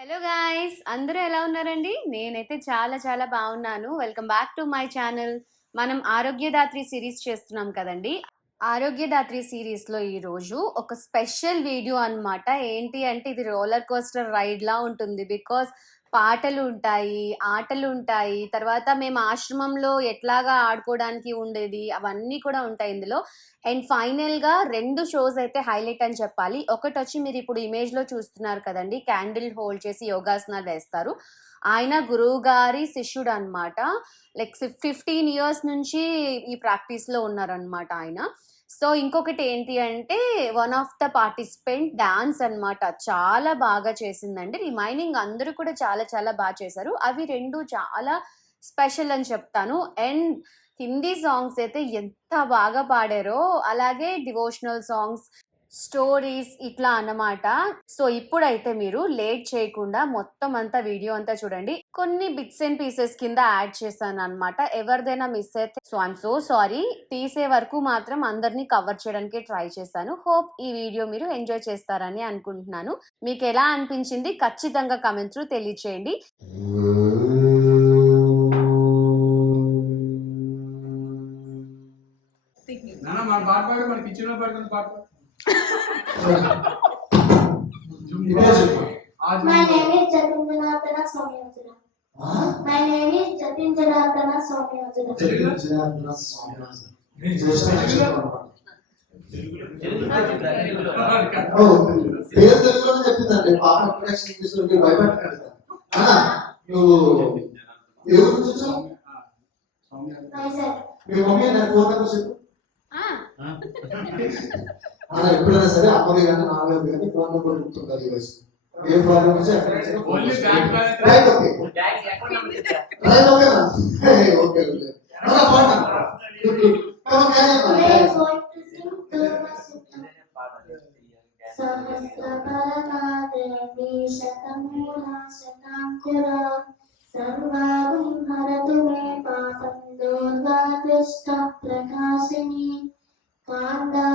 Hello guys, అందరూ ఎలా ఉన్నారండి? నేనైతే చాలా చాలా బాగున్నాను. Welcome back to my channel. మనం ఆరోగ్యదాత్రి సిరీస్ చేస్తున్నాం కదండి. ఆరోగ్యదాత్రి సిరీస్ లో ఈ రోజు ఒక స్పెషల్ వీడియో అన్నమాట. ఏంటి అంటే ఇది రోలర్ కోస్టర్ రైడ్ లా ఉంటుంది. బికాస్ పాటలు ఉంటాయి, ఆటలు ఉంటాయి, తర్వాత మేము ఆశ్రమంలో ఎట్లాగా ఆడుకోవడానికి ఉండేది అవన్నీ కూడా ఉంటాయి ఇందులో. అండ్ ఫైనల్ గా 2 షోస్ అయితే హైలైట్ అని చెప్పాలి. ఒకటి వచ్చి మీరు ఇప్పుడు ఇమేజ్ లో చూస్తున్నారు కదండి, క్యాండిల్ హోల్డ్ చేసి యోగాసనాలు వేస్తారు. ఆయన గురువు గారి శిష్యుడు అన్నమాట. లైక్ 15 ఇయర్స్ నుంచి ఈ ప్రాక్టీస్ లో ఉన్నారనమాట ఆయన. సో ఇంకొకటి ఏంటి అంటే one of the participant dance అన్నమాట. చాలా బాగా చేసిందండి. రిమైనింగ్ అందరూ కూడా చాలా చాలా బాగా చేశారు. అవి 2 చాలా స్పెషల్ అని చెప్తాను. అండ్ హిందీ సాంగ్స్ అయితే ఎంత బాగా పాడారో, అలాగే డివోషనల్ సాంగ్స్, స్టోరీస్ ఇట్లా అన్నమాట. సో ఇప్పుడైతే మీరు లేట్ చేయకుండా మొత్తం అంతా వీడియో అంతా చూడండి. కొన్ని బిట్స్ అండ్ పీసెస్ కింద యాడ్ చేశాను అన్నమాట. ఎవరిదైనా మిస్ అయితే సో ఐఎమ్ సో సారీ. తీసే వరకు మాత్రం అందరినీ కవర్ చేయడానికి ట్రై చేశాను. హోప్ ఈ వీడియో మీరు ఎంజాయ్ చేస్తారని అనుకుంటున్నాను. మీకు ఎలా అనిపించింది ఖచ్చితంగా కమెంట్ త్రూ తెలియచేయండి. My name is Jatinjanathana Swamiyajana. My name is Jatinjanathana Swamiyajana. Jatinjanathana Swamiyajana. పేరు తెలుగులోనే చెప్పిందండి. పాప ప్రొడక్షన్ తీసుకుని మీరు భయపెట్టకండి. నువ్వు ఎవరు చూసావు? మీ మమ్మీ నేను ఫోన్ నెంబర్ చెప్పు. ఎప్పుడైనా సరే అమ్మవి కానీ నాన్నగారు కానీ ఫోన్ నెంబర్ గుర్తుంటుంది ఈ వయసు. ఏ ప్రాబ్లం వచ్చి ప్రకాశిని కాండా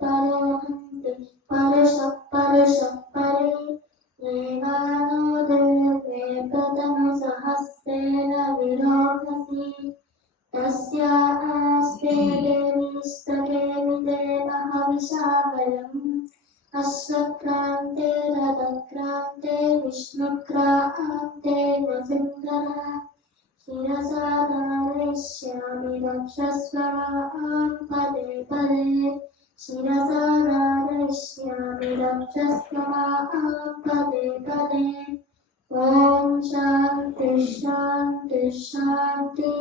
పరోహంతి పరుష పరుష పరి దేవానో దేవే ప్రథమ సహస్రేణ విరోహసి తస్యా ఆస్తే దేవీస్తకే విదేవ హవిషావయం అశ్వక్రాంతే రథక్రాంతే విష్ణుక్రాంతే వసుంధర శిరసాధారయిష్యామి రక్షస్వ మాం పదే పదే శిరసాధారయిష్యామి రక్షస్వ మాం పదే పదే. ఓం శాంతి శాంతి శాంతి.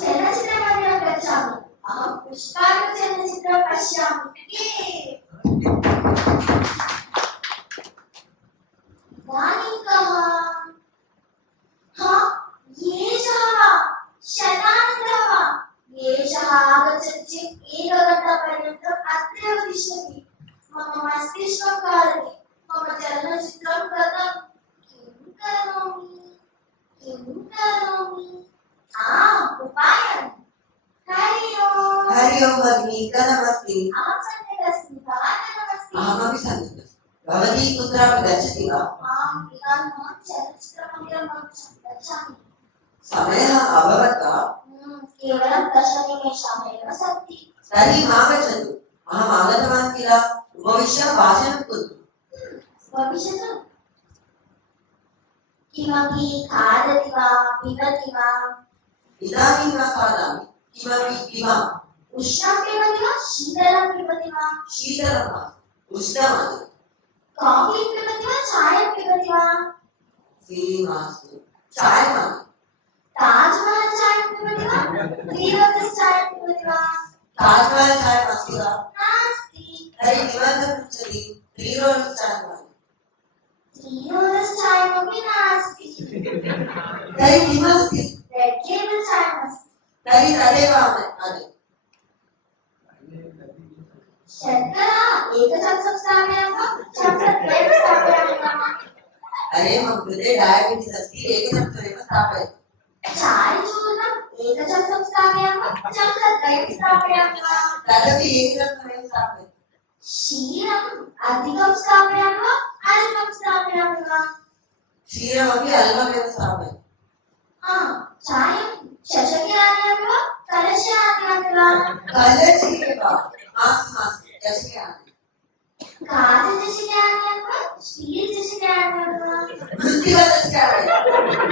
చలనచిత్రం గచ్చామి, అహం పుష్పాలు చలనచిత్రం పశ్యామి. हरि ओम भगिनी नमस्ते। अहमपि सन्ति। भवती कुत्रापि गच्छति वा? समयः अभवत् वा? केवलं 10 निमेषाः एव सन्ति। तर्हि आगच्छतु। अहम् आगतवान् किल, उपविश्य भाषणं कुरु। भविष्यतु। किमपि खादति वा पिबति वा? इदानीं न खादामि, किमपि पिबामि। उष्णं पिबति वा शीतलं पिबति वा? शीतलं वा उष्णं? काफी पिबति वा चायं पिबति वा? मास्तु, चायं। ताजमहल चायं पिबति वा? थ्री रोजेस् चायं पिबति वा? ताजमहल चायम् अस्ति वा? नास्ति। तर्हि किमर्थं पृच्छति? थ्री रोजेस् चायं वा? थ्री रोजेस् चायमपि नास्ति। तर्हि किमस्ति? रेड् लेबल् चायम् अस्ति। तर्हि तदेव अहम्। शर्करा एकचमचं स्थापयामः वा चमचद्वयं स्थापयामः वा? अरे मम कृते डायबिटीस् अस्ति, एकचमचमेव स्थापयतु। चायचूर्णम् एकचमचं स्थापयामः चमचद्वयं स्थापयामः वा? तदपि एकचमचमेव स्थापयतु। क्षीरम् अधिकं स्थापयामि वा अल्पं स्थापयामि वा? क्षीरमपि अल्पमेव स्थापयामि। चायं चषके आनयामि वा कलशे आनयामि वा? कलशे एव। मास्तु मास्तु, चषके आनयामि। काचचषके आनयामि वा स्टील् चषके आनयामि वा? मृत्तिकाचषके आनयामि।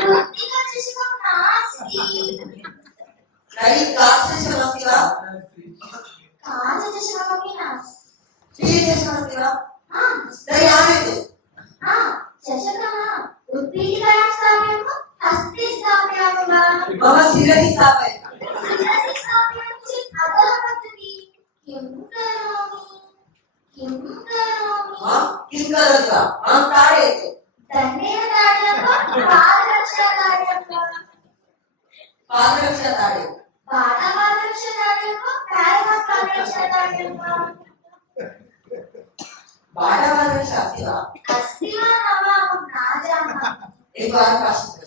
मृत्तिकाचषकं नास्ति। तर्हि काचचषकमस्ति वा? काचचषकमपि नास्ति। स्टील् चषकमस्ति वा? अस्ति। तर्हि आनयतु। चषकः उत्पीठिकायां स्थापयामि वा हस्ते स्थापयामि वा? मम शिरसि स्थापयतु। शिरसि स्थापयामि चेत् अधः पतति। किं करोमि? किं करोमि? किं करोति वा? अहं ताडयतु। दण्डेन ताडयामि वा पादरक्षा ताडयामि वा? पादरक्षा ताडयतु। पादरक्षा ताडयामि वा पादरक्षा ताडयामि वा? पादरक्षा अस्ति वा? अस्ति वा न वा अहं न जानामि। एकवारं पश्यतु।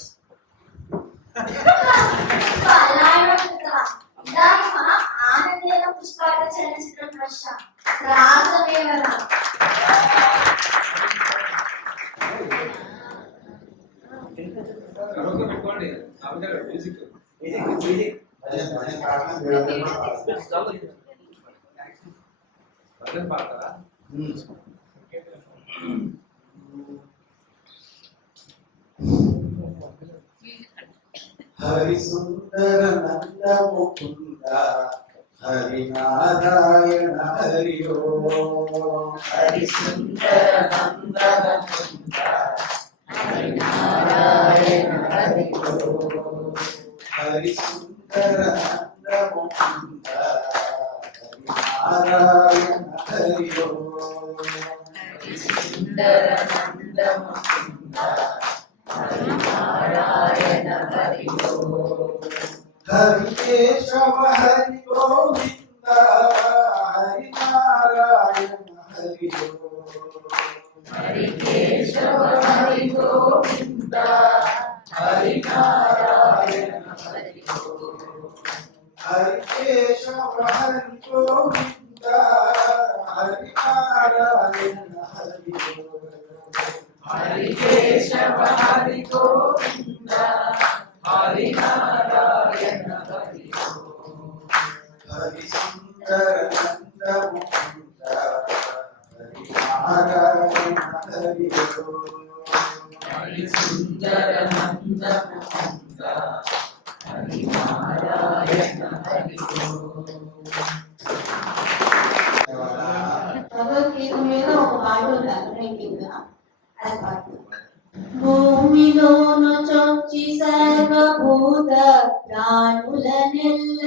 पलायनं कृतवान्। इदानीम् अहम् आनन्देन पुष्पार्थचलनचित्रं पश्यामि। रागमेव न। हरि सुंदर नंद मुकुंद हरि नारायण हरि ओम। हरि सुंदर नंद मुकुंद हरि नारायण हरि ओम। हरि सुंदर नंद मुकुंद हरि नारायण हरि ओम। हरि सुंदर नंद मुकुंद हरि नारायण हरि ओम। हरि केशव हरि गोविंद हरि नारायण हरि ओम। हरि केशव हरि गोविंद हरि नारायण हरि ओम। हरि केशव हरि गोविंद हरि नारायण हरि ओम। हरि केशव हरि गोविंद हरि नारायण हरि ओम। हरि सुंदर नंद मुकुंद हरि नारायण हरि ओम। हरि सुंदर नंद मुकुंद हरि नारायण हरि ओम। భగవద్గీత మీద ఒక పాట ఉంది అది పాట భూమిలోను చొచ్చి సర్వభూత ప్రాణుల నెల్ల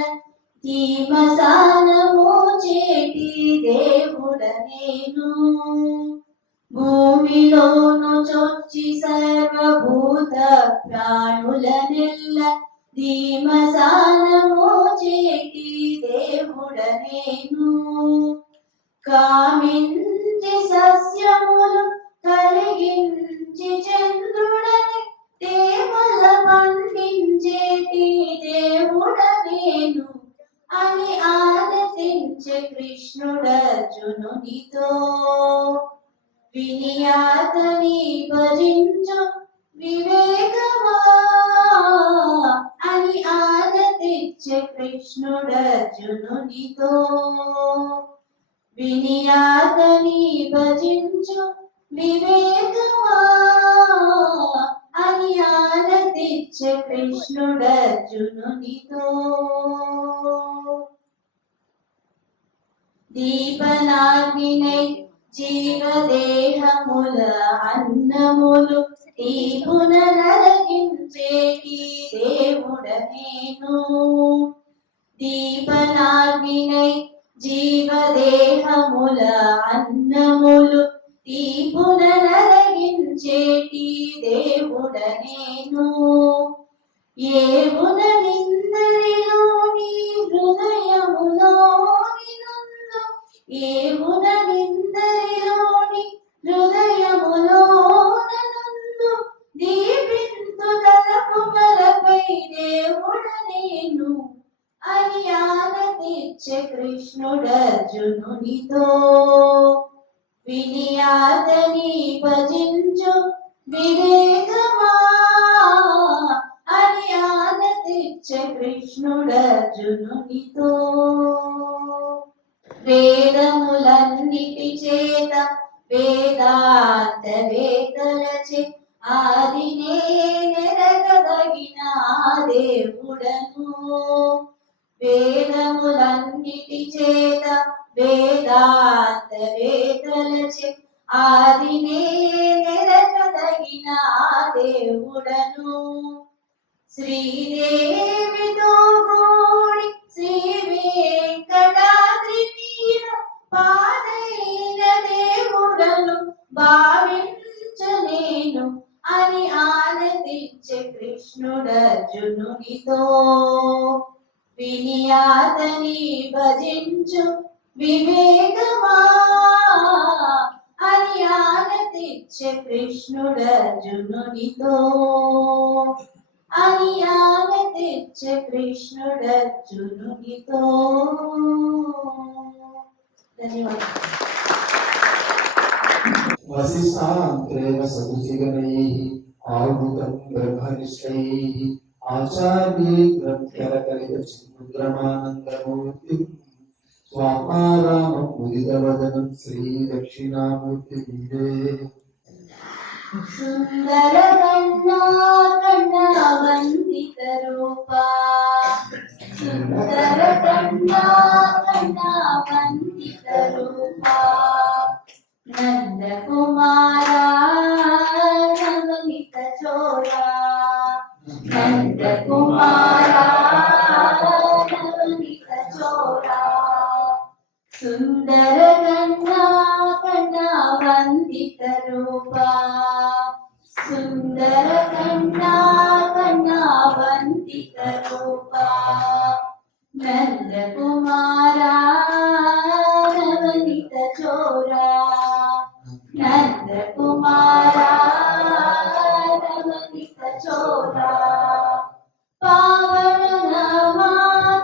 జీవసానము చేటి దేవుడ నేను భూమిలోను చొచ్చి సర్వభూత ప్రాణుల నెల్ల దీమసానము చేటి దేవుడ నేను కామించి సస్యములు కలిగించి చంద్రుడని దేవల పండించేటి దేవుడ నేను అని ఆనతించే కృష్ణుడర్జునునితో వినియాతని భజించు వివేకమా అని ఆనతించే కృష్ణుడర్జునునితో వినియాతని భజించు వివేకమా అని ఆనతిచ్చే కృష్ణుడర్జునునితో దీపనాగ్నినై జీవదేహముల అన్నములు దీపున నరగించేటి దేవుడ నేను దీపనాగ్నినై జీవదేహముల అన్నములు దీపున నరగించేటి దేవుడ నేను ఏవున నిందరిలోని హృదయములోని నందు ఏవున నిందరిలోని హృదయములోన నందు దీపింతు తలపు మరపై దేవుడ నేను అని ఆనతిచ్చే కృష్ణుడర్జునునితో వినియాతని భజించు వివేకమా అని ఆనతిచ్చే కృష్ణుడర్జునునితో. వేదములన్నిటి చేత వేదాంత వేదలచే ఆదినే నెరగదగిన దేవుడను. వేదములన్నిటి చేత వేదాంత వేదలచే ఆదినే నెరగదగిన దేవుడను. శ్రీదేవితో కూడి శ్రీ వెంకటాద్రి మీద పాదైన దేవుడను భావించలేను అని ఆనందించే కృష్ణుడర్జునునితో. వినియాతని భజించు వివేకమా అని ఆనందించే కృష్ణుడర్జునునితో. అని ఆనందించే కృష్ణుడర్జునునితో. ధన్యవాదాలు. వసిష్ఠాంత్రేణ సదుసిగణైః ఆవృతం బ్రహ్మనిష్టైః ఆచార్యేంద్రకలిత చిన్ముద్రమానందమూర్తిం స్వాత్మారామం ముదితవదనం శ్రీ దక్షిణామూర్తి మీరే. సుందర కన్నా కన్నా వందిత రూపా సుందర కన్నా కన్నా వందిత రూపా నందకుమారా నవనిత చోరా నందకుమారా నవనిత చోరా సుందర కన్నా కన్నా వందిత రూపా సుందర కన్నా కన్నా వందిత రూపా నందకుమారా నవనిత చోరా నందకుమారా నవనిత చోరా పావన నామా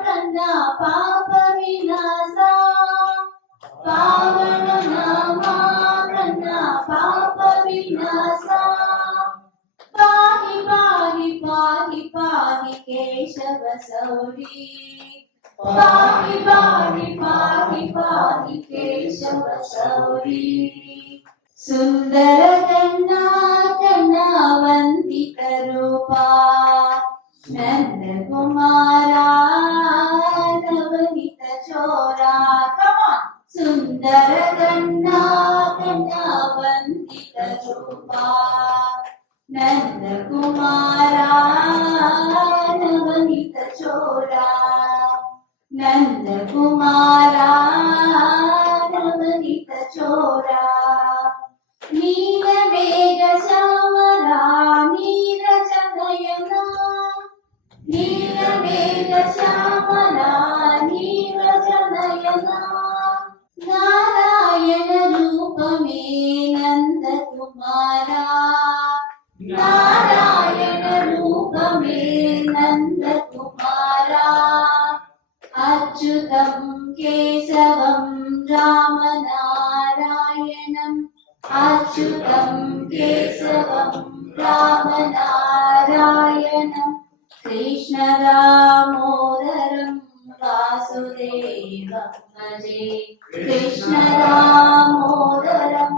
కన్నా పాప వినాశ పావన నామా కన్నా పాప వినాశ పాహి పాహి పాహి పాహి కేశవ సౌరీ పాహి పాహి పాహి పాహి కేశవ సౌరీ సుందర కన్నా కన్నా వందిత రూపా నందకుమారా నవనిత చోరా. సుందర కన్నా కన్నా వందిత రూపా నందకుమారా నవనిత చోరా నందకుమారా నవనిత చోరా. నీలమేఘ శ్యామలా నీరజ నయనా నీలమేఘ శ్యామలా నీరజ నయనా నారాయణ రూపమే నందకుమారా నారాయణ రూపమే నందకుమారా. అచ్యుతం కేశవం రామనారాయణం అచ్యుతం కేశవం రామనారాయణం కృష్ణ దామోదరం వాసుదేవం భజే కృష్ణ దామోదరం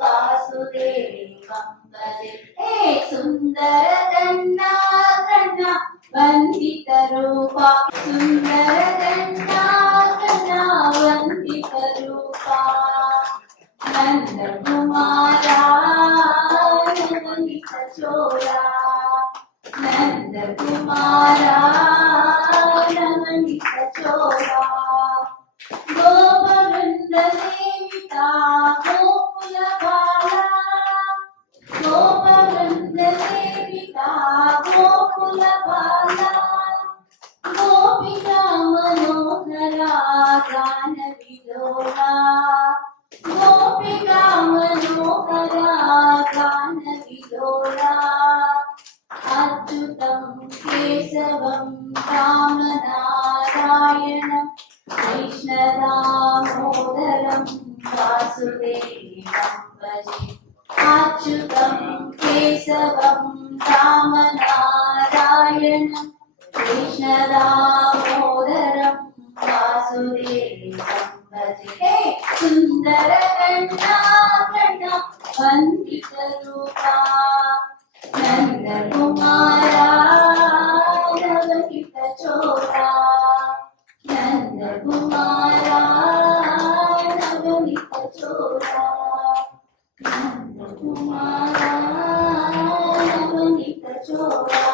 వాసుదేవం భజే. హే సుందర కన్నా కన్నా వందిత రూపా సుందర కన్నా కన్నా వందిత రూపా నందకుమారా నవనిత చోరా నందకుమారా నవనిత చోరా. గోపవృంద సేవిత గోకుల బాల గోపవృంద సేవిత గోకుల బాల గోపికా మనోహరా గాన విలోలా గోపికా మనోహరా గాన విలోలా. అచ్యుతం కేశవం वासुदेवं भजे अच्युतं केशवं रामनारायणं कृष्णदामोदरं वासुदेवं भजे सुन्दरगण्डाभरण वन्दितरूपा नन्दकुमारा नवनीतचोरा नन्दकुमारा नवनीतचोरा नन्दकुमारा नवनीतचोरा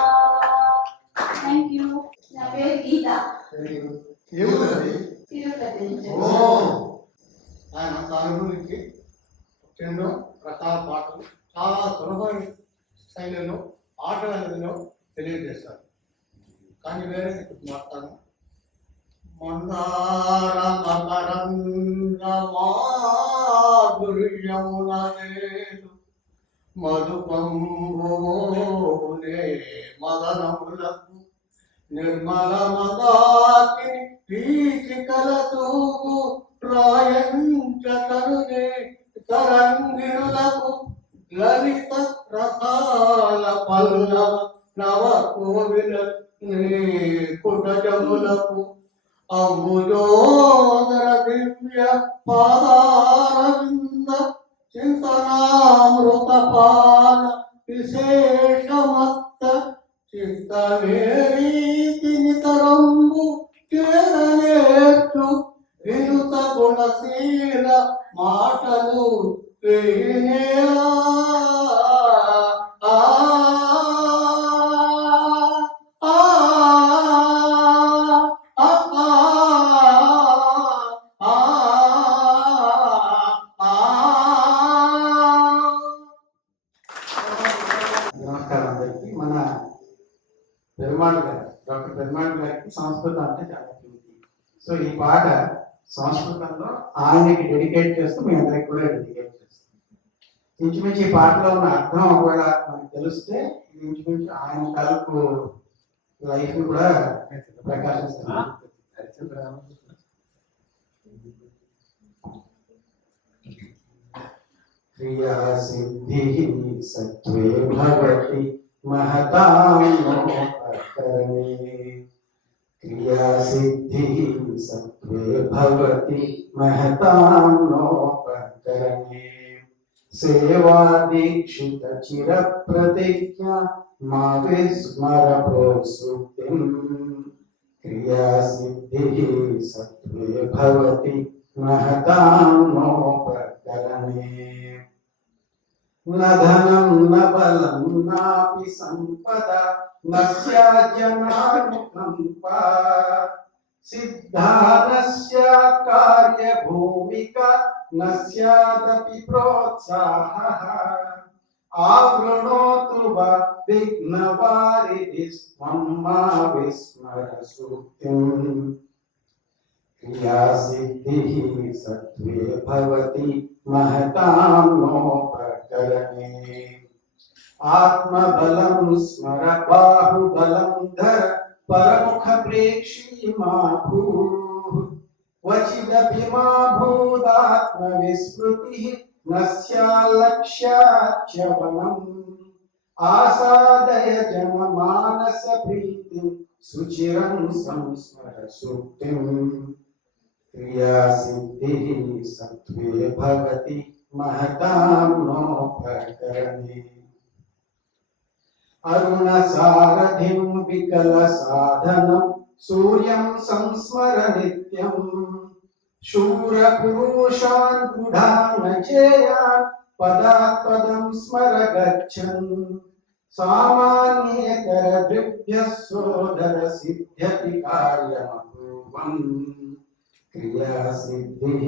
थैंक यू నా పేరు గీత ఏ ఊరండి? తిరుపతి నుంచి ఓ ఆయన దాని గురించి ఎన్నో రకాల పాటలు చాలా సులభమైన శైలిలో ఆట అనేది తెలియజేస్తారు. కానీ వేరే ఇప్పుడు మాట్లాడతాను. మందార మకరంద మాధుర్యముననేను మధుపంబునే మదనములకు నిర్మల మదాకిని పీచికల తూగు రాయంచ కరుణే తరంగిణులకు లలిత రసాల పల్లవ నవ కోవిల కుటజములకు అంబుజోదర దివ్య పాదారవింద చింతనామృత పాన విశేషమత్త చిత్తవేరీతిని తరంబు చేరనేర్చు వినుత గుణశీల మాటలు వేనేలా నమస్కారం అందరికీ. మన పెరుమాళ్ గారు, డాక్టర్ పెరుమాళ్ గారికి సంస్కృతం అంటే చాలా ప్రీతి. సో ఈ పాట సంస్కృతంలో ఆయనకి డెడికేట్ చేస్తూ మీ అందరికి కూడా డెడికేట్ చేస్తాం. ఇంచుమించు ఈ పాటలో ఉన్న అర్థం ఒకవేళ మనకు తెలిస్తే ఇది ఇంచుమించు ఆయన తలకు లైఫ్ ని కూడా ప్రకాశిస్తుంది. క్రియా సిద్ధి సత్వే భవతి महतान्नोपकरणे क्रिया सिद्धि सत्वे भवति महतान्नोपकरणे सेवा दीक्षित चिर प्रतिज्ञा मा विस्मर प्रोसुक्तिम् क्रिया सिद्धि सत्वे भवति महतान्नोपकरणे न धनं न बलं नापि संपदा न स्याज्जनानुकंपा सिद्धा न स्यात् कार्यभूमिका न स्यादपि प्रोत्साहः आवृणोतु वा विघ्नवारिधिस्त्वं मा विस्मर सूक्तिम् क्रिया सिद्धिः सत्वे भवति महतान्नोपकरणे आत्मबलं स्मर बाहुबलं धर परमुख प्रेक्षी मा भूः क्वचिदपि मा भूदात्मविस्मृतिः न स्याल्लक्ष्याच्यवनम् आसादय जनमानस प्रीतिं सुचिरं संस्मर सूक्तिम् क्रिया सिद्धिः सत्वे भवति महतान्नोपकरणे अरुण सारथिं विकल साधनं सूर्यं संस्मर नित्यं शूर पुरुषान् गूढान् चेयान् पदात् पदं स्मर गच्छन् सामान्येतर दृभ्यः सोदर सिद्ध्यति कार्यमपूर्वम् क्रिया सिद्धिः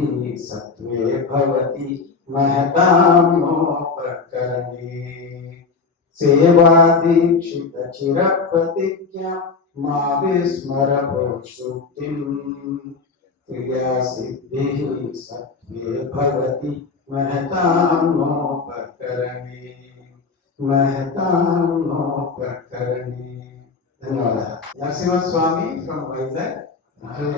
सत्वे भवति महतान्नोपकरणे सेवा दीक्षित चिर प्रतिज्ञा मा विस्मर प्रोसुक्तिम् क्रिया सिद्धिः सत्वे भवति महतान्नोपकरणे धन्यवाद. नरसिंह स्वामी फ्रॉम Vizag,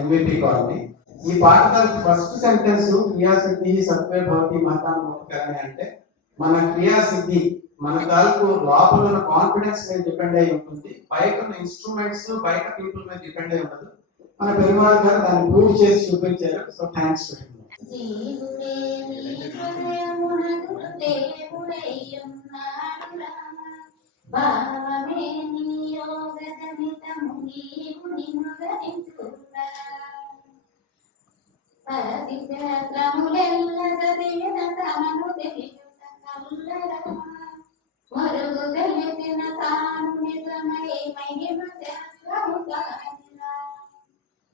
MVP colony. ఈ పాట ఫస్ట్ సెంటెన్స్ క్రియాసిద్ధి సత్వే భవతి మహతానుకరణి అంటే మన క్రియాసిద్ధి మన తాలూకు లోపల ఉన్న కాన్ఫిడెన్స్ మీద డిపెండ్ అయి ఉంటుంది. బయట ఉన్న ఇన్స్ట్రుమెంట్స్ బయట పీపుల్ మీద డిపెండ్ అయి ఉండదు. మన పెరుమాళ్ గారు దాన్ని ప్రూవ్ చేసి చూపించారు. So thanks to him. దేవుడే నీ హృదయమునకు దేవుడయ్యున్నాడురా. భావమే నీ యోగజనితము నీవు నిముగరించురా. పరది శాస్త్రములెల్ల చదివిన తనను తెలియుట కల్లరా. మరుగు తెలిసిన తాను నిజమై మహిమ శాస్త్రము కానిరా.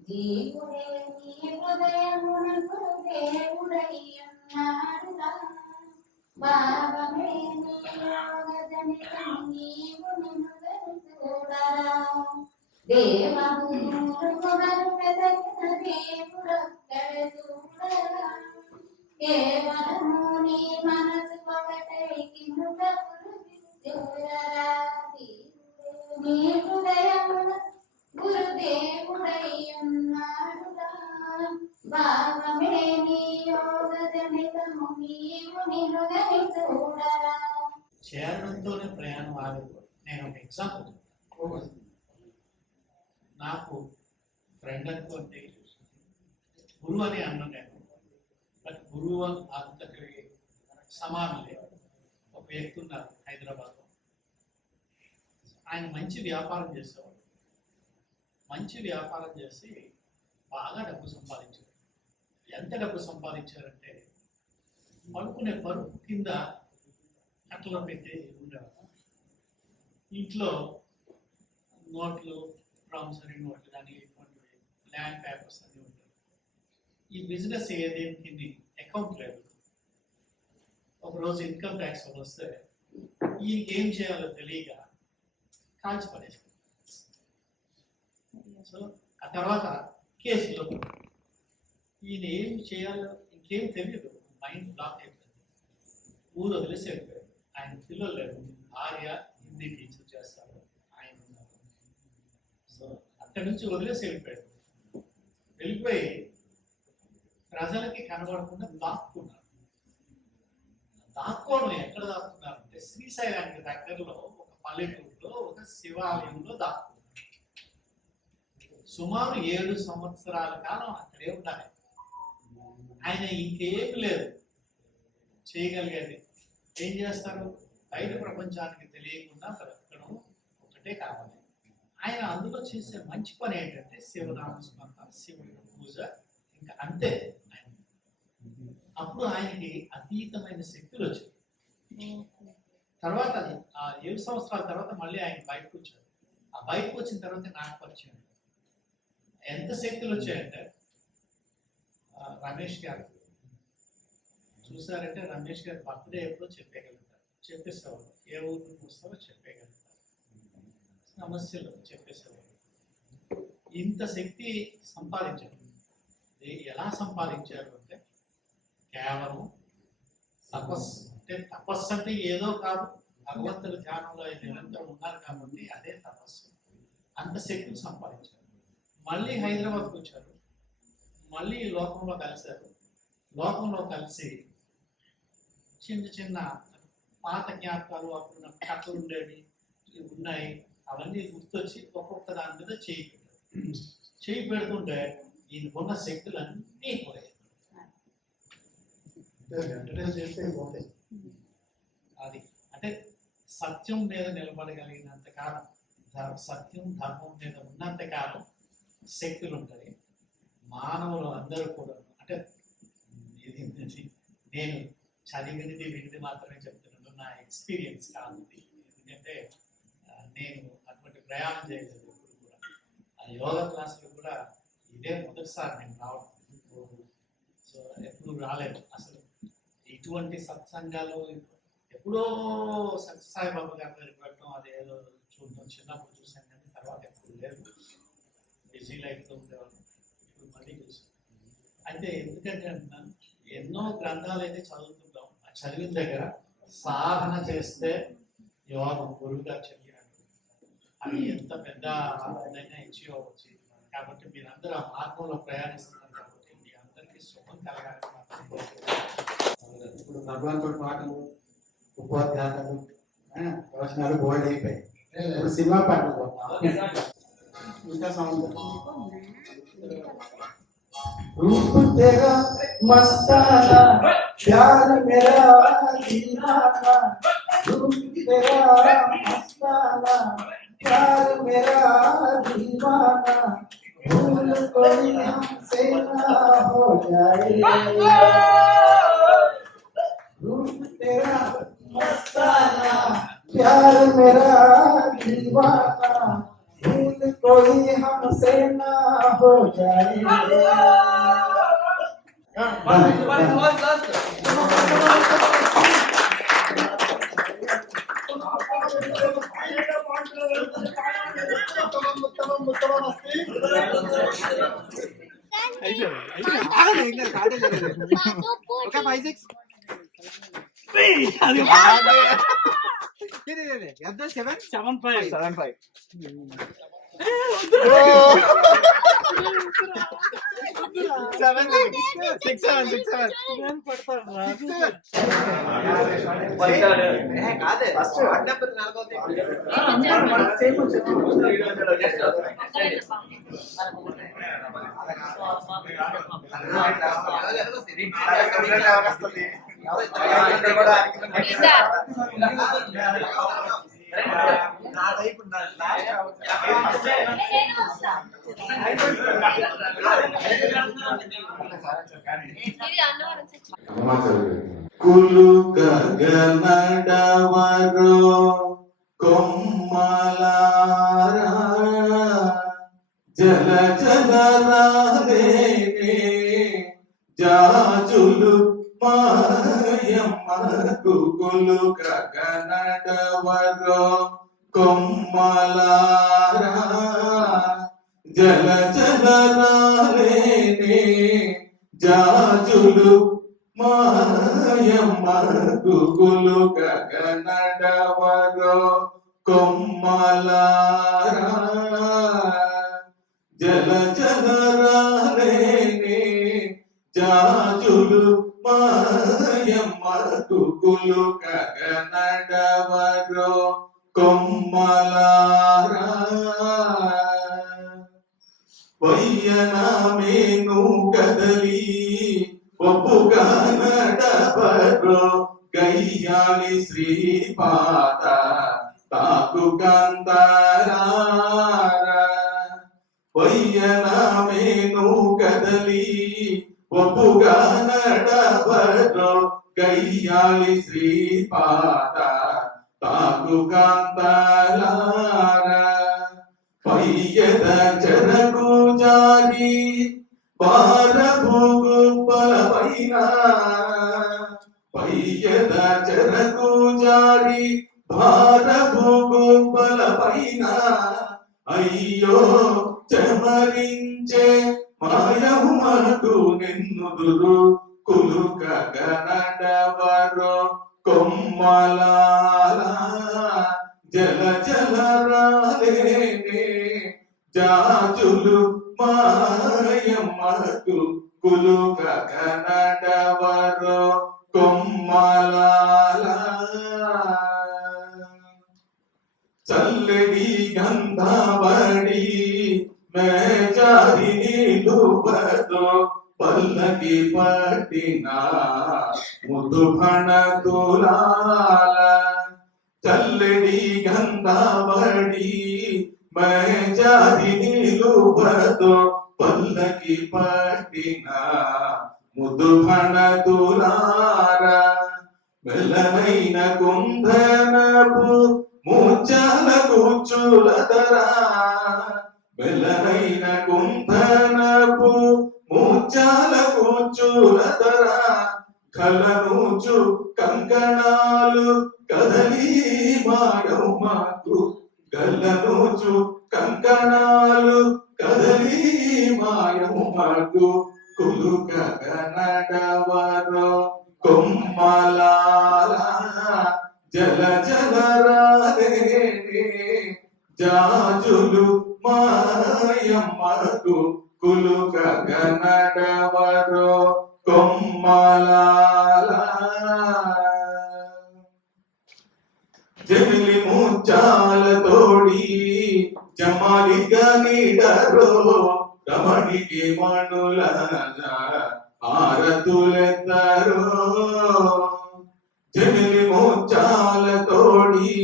దేవుడే నీ హృదయమునకు దేవుడయ్యున్నాడురా. భావమే నీ యోగజనితము నీవు నిముగరించురా. దేవమును వెదకిన దేవుడొక్కడే చూడరా. కేవలము నీ మనసు ఒకటై కినుకపులు చూడరా. నీ హృదయమున గురుదేవుడయ్యున్నాడురా. భావమే నీ యోగజనితము నీవు నిలుగని చూడరా. చేరడంతోనే ప్రయాణం ఆగదు. నేను ఒక ఎగ్జాంపుల్, నాకు ఫ్రెండ్ అనుకోండి, గురువు అని అన్నాను నేను. బట్ గురువు అంతటి సమానం లేదు. ఒక వ్యక్తి ఉన్నారు హైదరాబాద్లో. ఆయన మంచి వ్యాపారం చేసేవాడు. మంచి వ్యాపారం చేసి బాగా డబ్బు సంపాదించారు. ఎంత డబ్బు సంపాదించారంటే పడుకునే పరుపు కింద కట్టలో పెట్టి ఉండేవారు. ఇంట్లో నోట్లు, ప్రామిసరీ నోట్లు కానీ ల్యాండ్ పేపర్స్ అన్నీ ఉంటాయి. ఈ బిజినెస్ ఏదేంటి అకౌంట్ లేదు. ఒకరోజు ఇన్కమ్ ట్యాక్స్ వాళ్ళు వస్తే ఈయనకి ఏం చేయాలో తెలియక కాల్చి పడేసారు. సో ఆ తర్వాత కేసులో ఈయన ఏం చేయాలో ఇంకేం తెలియదు. మైండ్ బ్లాక్ అయిపోయింది. ఊరు వదిలేసి వెళ్ళిపోయాడు. ఆయన పిల్లలు లేరు. భార్య హిందీ టీచర్ చేస్తారు, ఆయన ఉన్నారు. సో అక్కడి నుంచి వదిలేసి వెళ్ళిపోయాడు. వెళ్ళిపోయి ప్రజలకి కనబడకుండా దాక్కున్నారు. దాక్కోవడం ఎక్కడ దాక్కున్నారు అంటే శ్రీశైలానికి దగ్గరలో ఒక పల్లెటూరులో ఒక శివాలయంలో దాక్కున్నారు. సుమారు 7 సంవత్సరాల కాలం అక్కడే ఉండాలి. ఆయన ఇంకేం లేదు చేయగలిగేది. ఏం చేస్తారు? బయట ప్రపంచానికి తెలియకుండా బ్రతకడం ఒకటే కావాలి. ఆయన అందులో చేసే మంచి పని ఏంటంటే శివనామస్మరణ, శివుడి పూజ, ఇంకా అంతే. అప్పుడు ఆయనకి అతీతమైన శక్తులు వచ్చాయి. తర్వాత ఆ 7 సంవత్సరాల తర్వాత మళ్ళీ ఆయన బయటకు వచ్చారు. ఆ బయటకు వచ్చిన తర్వాత నాకు పరిచయం. ఎంత శక్తులు వచ్చాయంటే రమేష్ గారు చూసారంటే రమేష్ గారి బర్త్డే ఎప్పుడో చెప్పేయగలుగుతారు, చెప్పేసేవారు. ఏ ఊరు నుంచి వస్తారో చెప్పేయగలుగుతారు, సమస్యలు చెప్పేసేవారు. ఇంత శక్తి సంపాదించారు. ఎలా సంపాదించారు అంటే కేవలం తపస్సు. అంటే తపస్సు అంటే ఏదో కాదు, భగవంతుడి ధ్యానంలో నిరంతరం ఉన్నారు కాబట్టి అదే తపస్సు. అంత శక్తిని సంపాదించారు. మళ్ళీ హైదరాబాద్కి వచ్చారు. మళ్ళీ లోకంలో కలిశారు. లోకంలో కలిసి చిన్న చిన్న పాత జ్ఞాపకాలు, అప్పుడు కట్టలు ఉండేవి ఉన్నాయి, అవన్నీ గుర్తొచ్చి ఒక్కొక్క దాని మీద చేయి పెట్టారు. చేయి పెడుతుంటే ఈయనకున్న శక్తులన్నీ పోయాయి. అది అంటే సత్యం మీద నిలబడగలిగినంత కాలం, సత్యం ధర్మం మీద ఉన్నంత కాలం శక్తులు ఉంటాయి. మానవులు అందరూ కూడా అంటే ఇది నేను చదివినది వినిది మాత్రమే చెప్తున్నాను, నా ఎక్స్పీరియన్స్ కాదు. ఎందుకంటే నేను అటువంటి ప్రయాణం చేయలేదు ఎప్పుడు కూడా. ఆ యోగా క్లాసులు కూడా ఇదే మొదటిసారి నేను రావడం. సో ఎప్పుడు రాలేదు అసలు. ఇటువంటి సత్సంగాలు ఎప్పుడో సత్యసాయిబాబా గారి దగ్గరికి వెళ్ళడం, అదేదో చూడటం చిన్నప్పుడు చూసాను, కానీ తర్వాత ఎప్పుడు లేదు. బిజీ లైఫ్తో ఉండేవాళ్ళు. ఇప్పుడు మళ్ళీ చూసాను. అయితే ఎందుకంటే అంటున్నాను, ఎన్నో గ్రంథాలు అయితే చదువుతుంటాం. ఆ చదివిన దగ్గర సాధన చేస్తే యోగం గురువుగా చెప్పినట్టు అది ఎంత పెద్ద అచీవ్ అవ్వచ్చు. కాబట్టి మీరందరూ ఆ మార్గంలో ప్రయాణిస్తున్నారు కాబట్టి శుభం కలగాలి. ఇప్పుడు భగవంతుడి పాటలు, ఉపోద్ఘాతాలు, ప్రవచనాలు బోల్డ్ అయిపోయాయి. ఇప్పుడు సినిమా పాటలు పోతాం. ఇంకా సౌండ్ रूप तेरा मस्ताना, प्यार मेरा दीवाना, रूप तेरा मस्ताना, प्यार मेरा दीवाना, भूल कोई हमसे ना हो जाए। रूप तेरा मस्ताना, प्यार मेरा दीवाना, भूल कोई हमसे ना हो जाए। కులు గగనడవరో కొమ్మలారా జల జలరాలేనే జాజులు మాయమ్మకు కులు గగనడవరో కొమ్మలారా జల జలరాలేనే జాజులు మాయమ్మకు కులు గగనడవరో కొమ్మలారా జల జలరాలేనే జాజులు మాయమ్మకు కులు గగనడవరో కొమ్మలారా వయ్యనామేను కదలి ఒప్పుగా నడవరో గయ్యాలి శ్రీపాద తాకు కాంతారా వయ్యనామేను కదలి ఒప్పుగా నడవరో గయ్యాలి శ్రీపాద తాకు కాంతారా పయ్యద చెరకు జారి పారభూగు పలపైన పయ్యద చెరకు జారి భారభూగు పలపైన అయ్యో చెమరించే మాయమ్మకు నిన్నుదురు కులు గగనడవరో కొమ్మలారా జల జలరాలేనే జాజులు మాయమ్మకు కులు గగనడవరో కొమ్మలారా చల్లడి గంధవడి మేజారి నిలువతో పల్లకి పట్టిన ముదుభణ తులాల చల్లడి గంధవడి మేజారి నిలువతో పల్లకి పట్టిన ముదుభణ తులార మెల్లనైన కుందనపు ముచ్చాల కూచులదరా మెల్లనైన కుందనపు ముచ్చాల కూచులదరా కలనూచు కంకణాలు కదలి మాయమ్మకు గల్లనూచు కంకణాలు కదలి మాయమ్మకు కులు గగనడవరో కొమ్మలారా జల జలరాలేనే జాజులు మాయమ్మకు కులు గగనడవరో జమిలి ముచ్చాల తోడి జమాలిగ నీడరో రమణికి మణుల హారతులెందరో జమిలి ముచ్చాల తోడి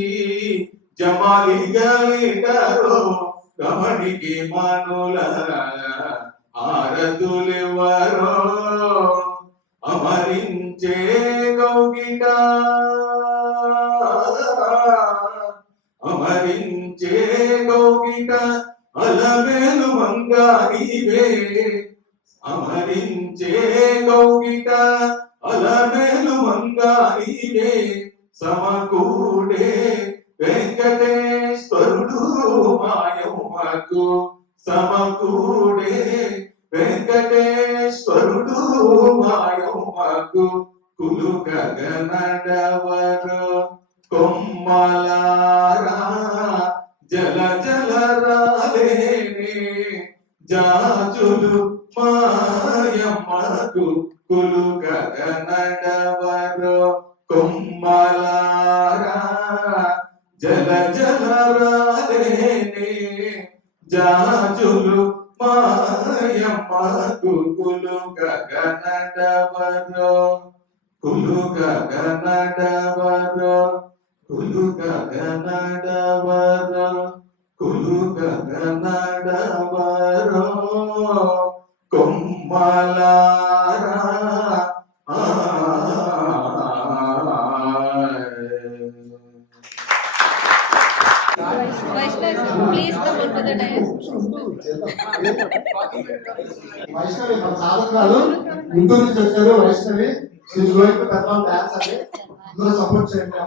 జమాలిగ నీడరో రమణికి మణుల హారతులెవరో అమరించే గౌగిట అమరించే గౌగిట అలమేలు మంగానివే అమరించే గౌగిట అలమేలు మంగానివే సమకూడే వెంకటేశ్వరుడు మాయమ్మకు సమకూడే వెంకటేశ్వరుడు మాయమ్మకు కులు గగనడవరు కొమ్మలారా జల జల రాలేనే జాజులు మాయమ్మకు కులు గగనడవరు కొమ్మలారా జల జల రాలేనే జాజులు మాయమ్మకు కులు గగనడవరు కులు గగనడవరు కులు గగనడవరు కులు గగనడవరు కొమ్మలారా Please come onto the dais. Vaishnavi మన సాధకురాలు గుంటూరు నుంచి వచ్చారు. Vaishnavi she is going to perform dance అండి. అందరూ సపోర్ట్ చేయండి.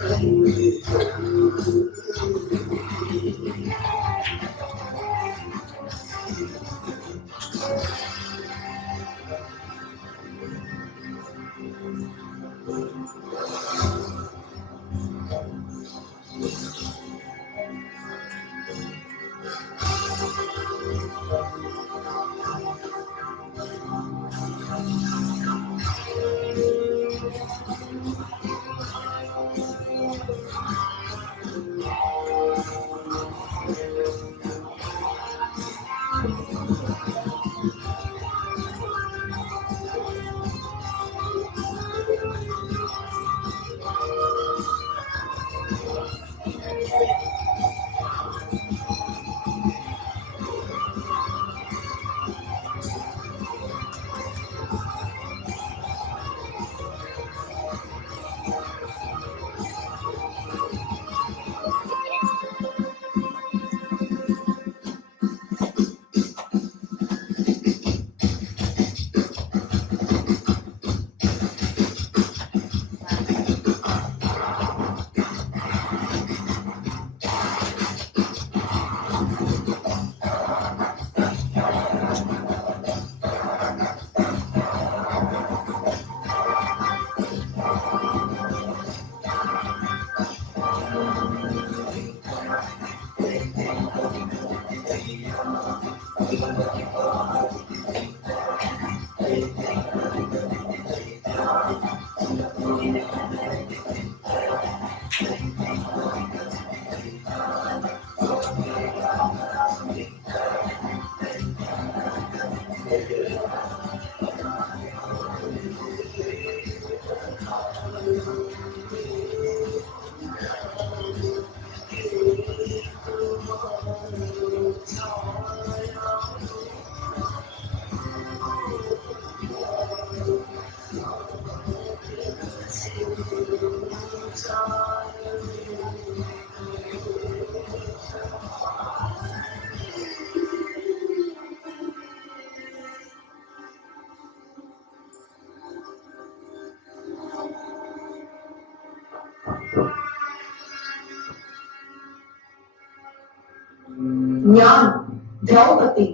Thank you. ज्ञान द्रौपदी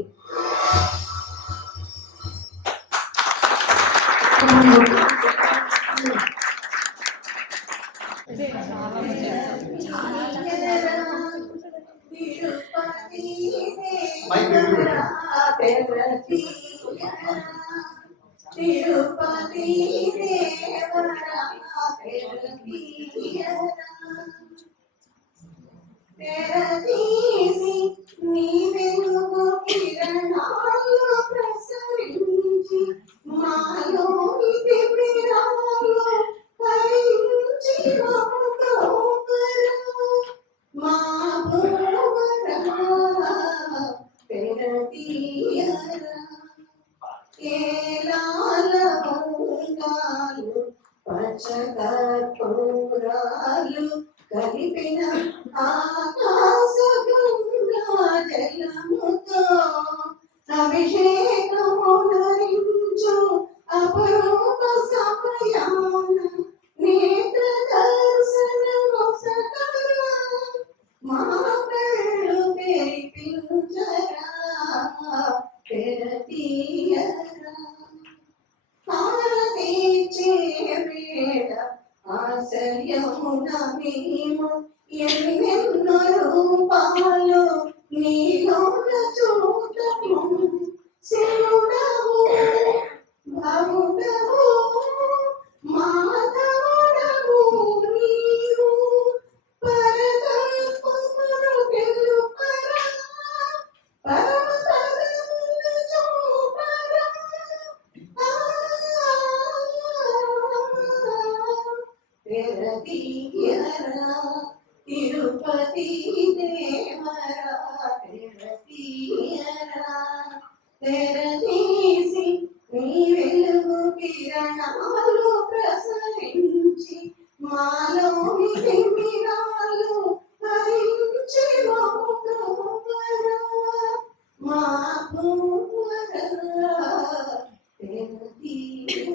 మైక్ దగ్గర పెట్టు. తిరుపతి తెరదీసి నీ వెలుగు కిరణాలు ప్రసరించి మాలోని తిమిరాలు హరించి మా తెరదీయరా ఏలాల బంగాలు పచ్చకర్పూరాలు కలిపిన ఆకాశ గంగా జలముతో అభిషేకము ధరించు అపరూప సమయాన నేత్ర దర్శనము సకరా మా కళ్ళు తెరిపించరా తెరతీయరా హారతిచ్చే వేళ ఆశ్చర్యమున మేము ఎన్నెన్నో రూపాలు నీలోన చూడము శివుడవు భవుడవు మాధవుడవు నీవు పరతత్వమును తెలుపరా పరమ పదమును చూపరా తెరతీయరా తిరుపతి దేవరా తెరతీయరా తెరతీసి నీ వెలుగు కిరణాలు ప్రసరించి మాలోని తిమిరాలు హరించి మా తెరతీయరా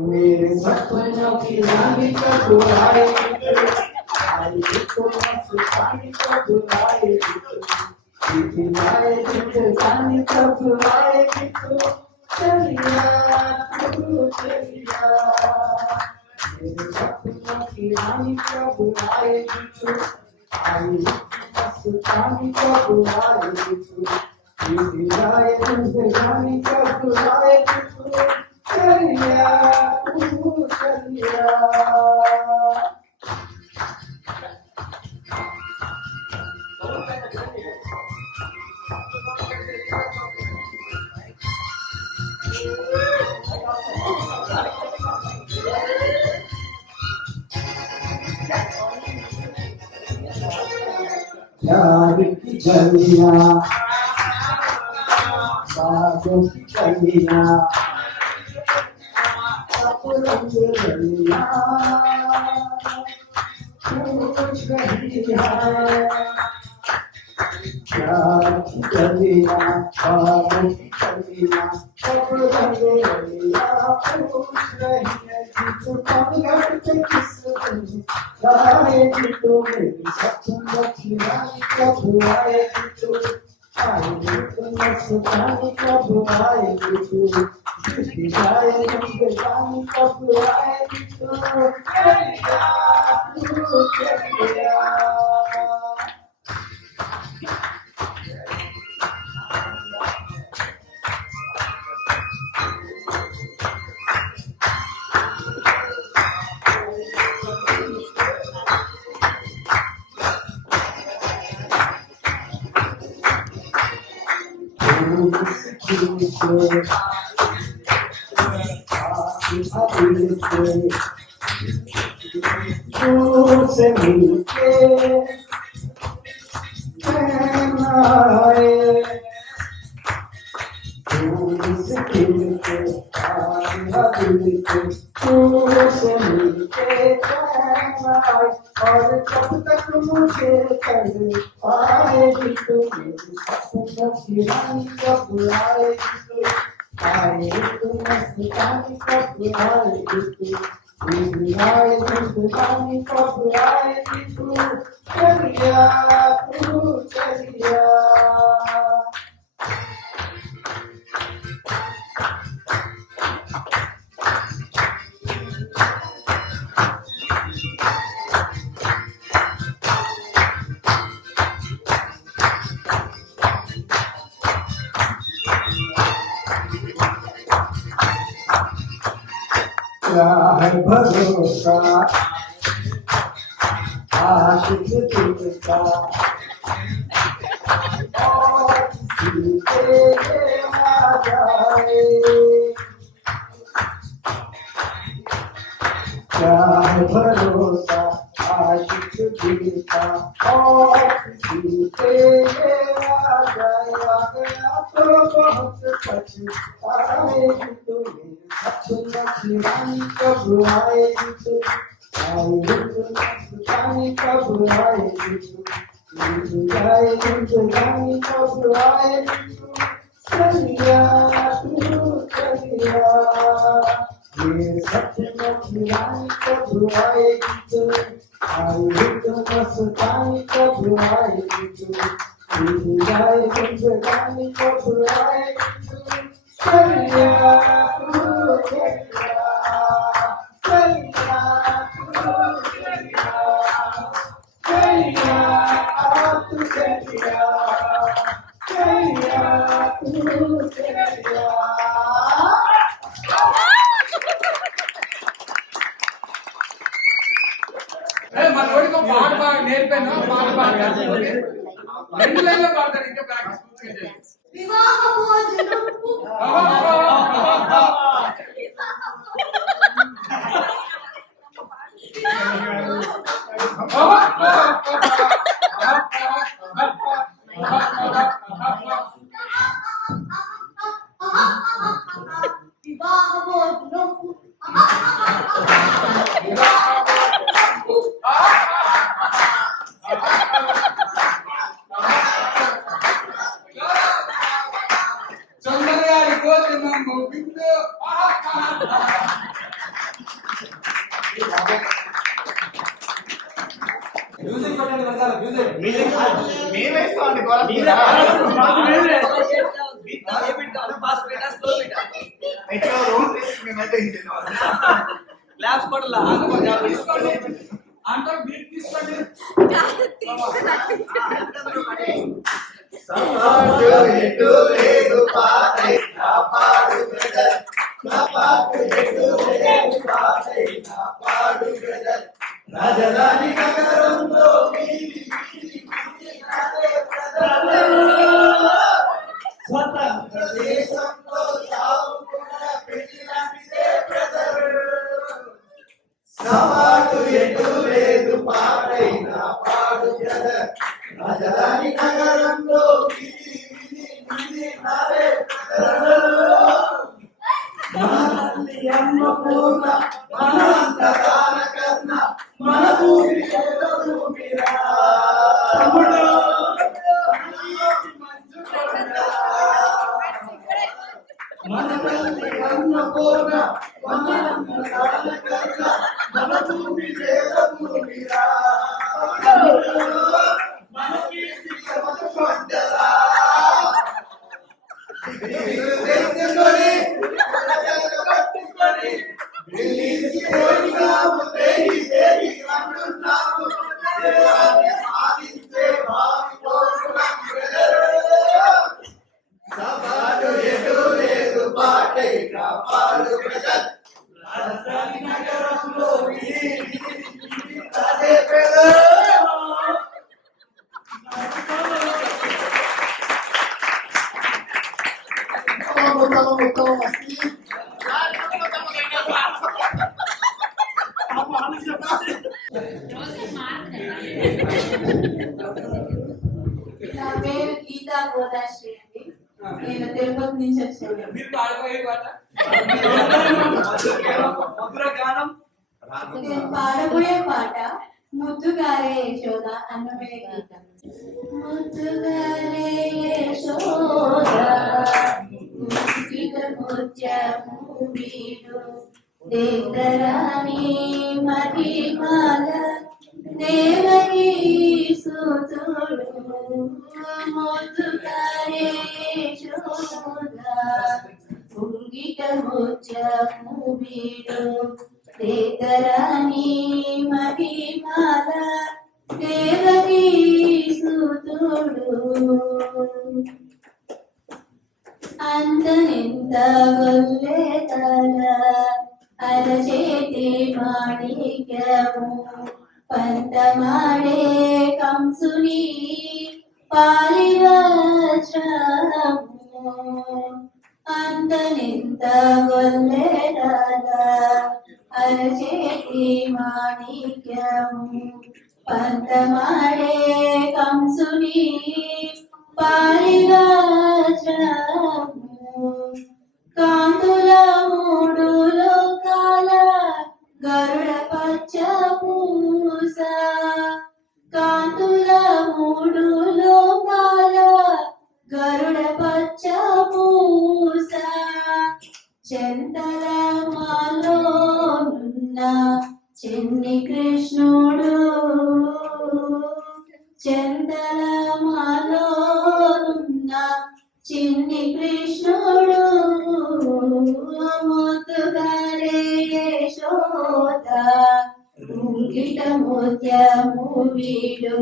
मेरे सपनों की रानी कब आएगी तो मस्तानी कब आएगी दिखलाए जिंदगानी कब आएगी तो चलिया तू चलिया मेरे सपनों की रानी कब आएगी तो मस्तानी कब आएगी तो दिखलाए जिंदगानी कब आएगी तो चलिया तू चलिया प्यार की गलियां बागों की गलियां सब रंग रलियां पूछ रही है प्यार की गलियां बागों की गलियां सब रंग रलियां पूछ रही है कि तू कौन घर पे किस आएगी तो मेरी सपनों की रानी कब आएगी तो आएगी तो मस्तानी कब आएगी तो दिखलाए जिंदगानी कब आएगी तो चलिया तू चलिया से मिलके और जब तक मुझे कर पाएगी तो मेरी सपनों की रानी कब आएगी तो आएगी तो मस्तानी कब आएगी तो मेरी आएगी तो रानी कब आएगी तो चलिया तू चलिया क्या है भरोसा आशिक दिल का और किसी पे आ जाए क्या है भरोसा आशिक दिल का और किसी पे आ जाए आ गया तो बहुत पछताएगी तुम्हें रानी कब आएगी तू आएगी तो मस्तानी कब आएगी तू आएगी तो रानी कब आएगी तू चलिया तू चलिया ये सपनों की रानी कब आएगी तू आएगी तो मस्तानी कब आएगी तू आएगी तो रानी कब आएगी तू चलिया तू चलिया चलिया तू चलिया चलिया तू चलिया चलिया तू चलिया మనోడికి పాట బాగా నేర్పాను పాట బాగా రెండు లైన్లో పాడతాడు ఇంకా ప్రాక్టీస్ చేయాలి వివాహ భోజనం వివాహ భోజనం చంద్రగారి గోత్రము బిందు మ్యూజిక్ కొట్టండి వెళ్తారు మ్యూజిక్ మేమే ఇస్తామండి కోరస్ క్లాస్ కొట్టలా తీసుకోండి అందరూ బీట్ తీసుకోండి రాజధాని నగరంలో స్వతంత్ర దేశంలో సవాలు ఎటు లేదు పాడైన పాడు బ్రదర్ రాజధాని నగరంలో అన్నపూర్ణ మన అంతరాల కన్నా మన భూమి భూమిరా తమ్ముడు మన తల్లి అన్నపూర్ణ మన అంతరాల కన్నా మన భూమి భూమిరా మన కీర్తి పంటరా నా పేరు గీతా గోదాశ్రీ అండి. నేను తిరుపతి నుంచి వచ్చాను. మీరు పాడుకోయే పాట మధుర గానం. నేను పాడబోయే పాట ముద్దుగారే యశోద అన్నమయ్య గీతం. ముద్దుగారే యశోద ముత్యము వీడు దేవరాణి మహిమాల దేవకి సుతుడు ముద్దుగారే యశోద ఉంగిట ముత్యము వీడు దేవరాణి మహిమాల దేవకి సుతుడు అందనింత గొల్లెతల అరచేతి మాణిక్యము పంతమాడే కంసుని పాలివజ్రము అందనింత గొల్లెతల అరచేతి మాణిక్యము పంతమాడే కంసుని పాలివజ్రము కాంతుల మూడు లోకాల గరుడ పచ్చ పూస కాంతుల మూడు లోకాల గరుడ పచ్చ పూస చెంతల మాలోనున్న చిన్ని కృష్ణుడు చెంతల మాలోనున్న చిన్ని కృష్ణుడు ముద్దుగారే యశోద ఉంగిట ముత్యము వీడు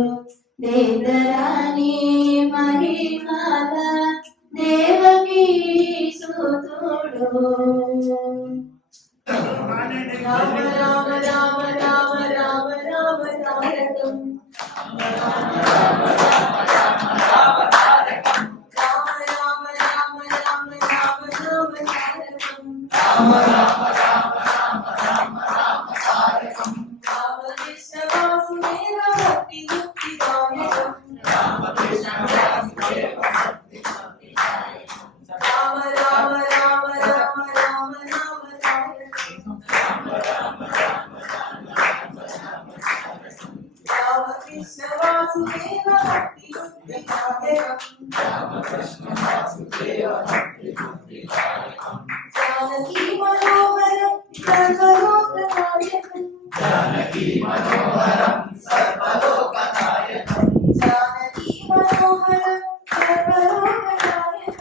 దేవరాణి మహిమాల దేవకి సుతుడు. రామ రామ రామ రామ రామ రామ తారకం जानकी मनोहरं सर्वलोकनायकं जानकी मनोहरं सर्वलोकनायकं जानकी मनोहरं सर्वलोकनायकं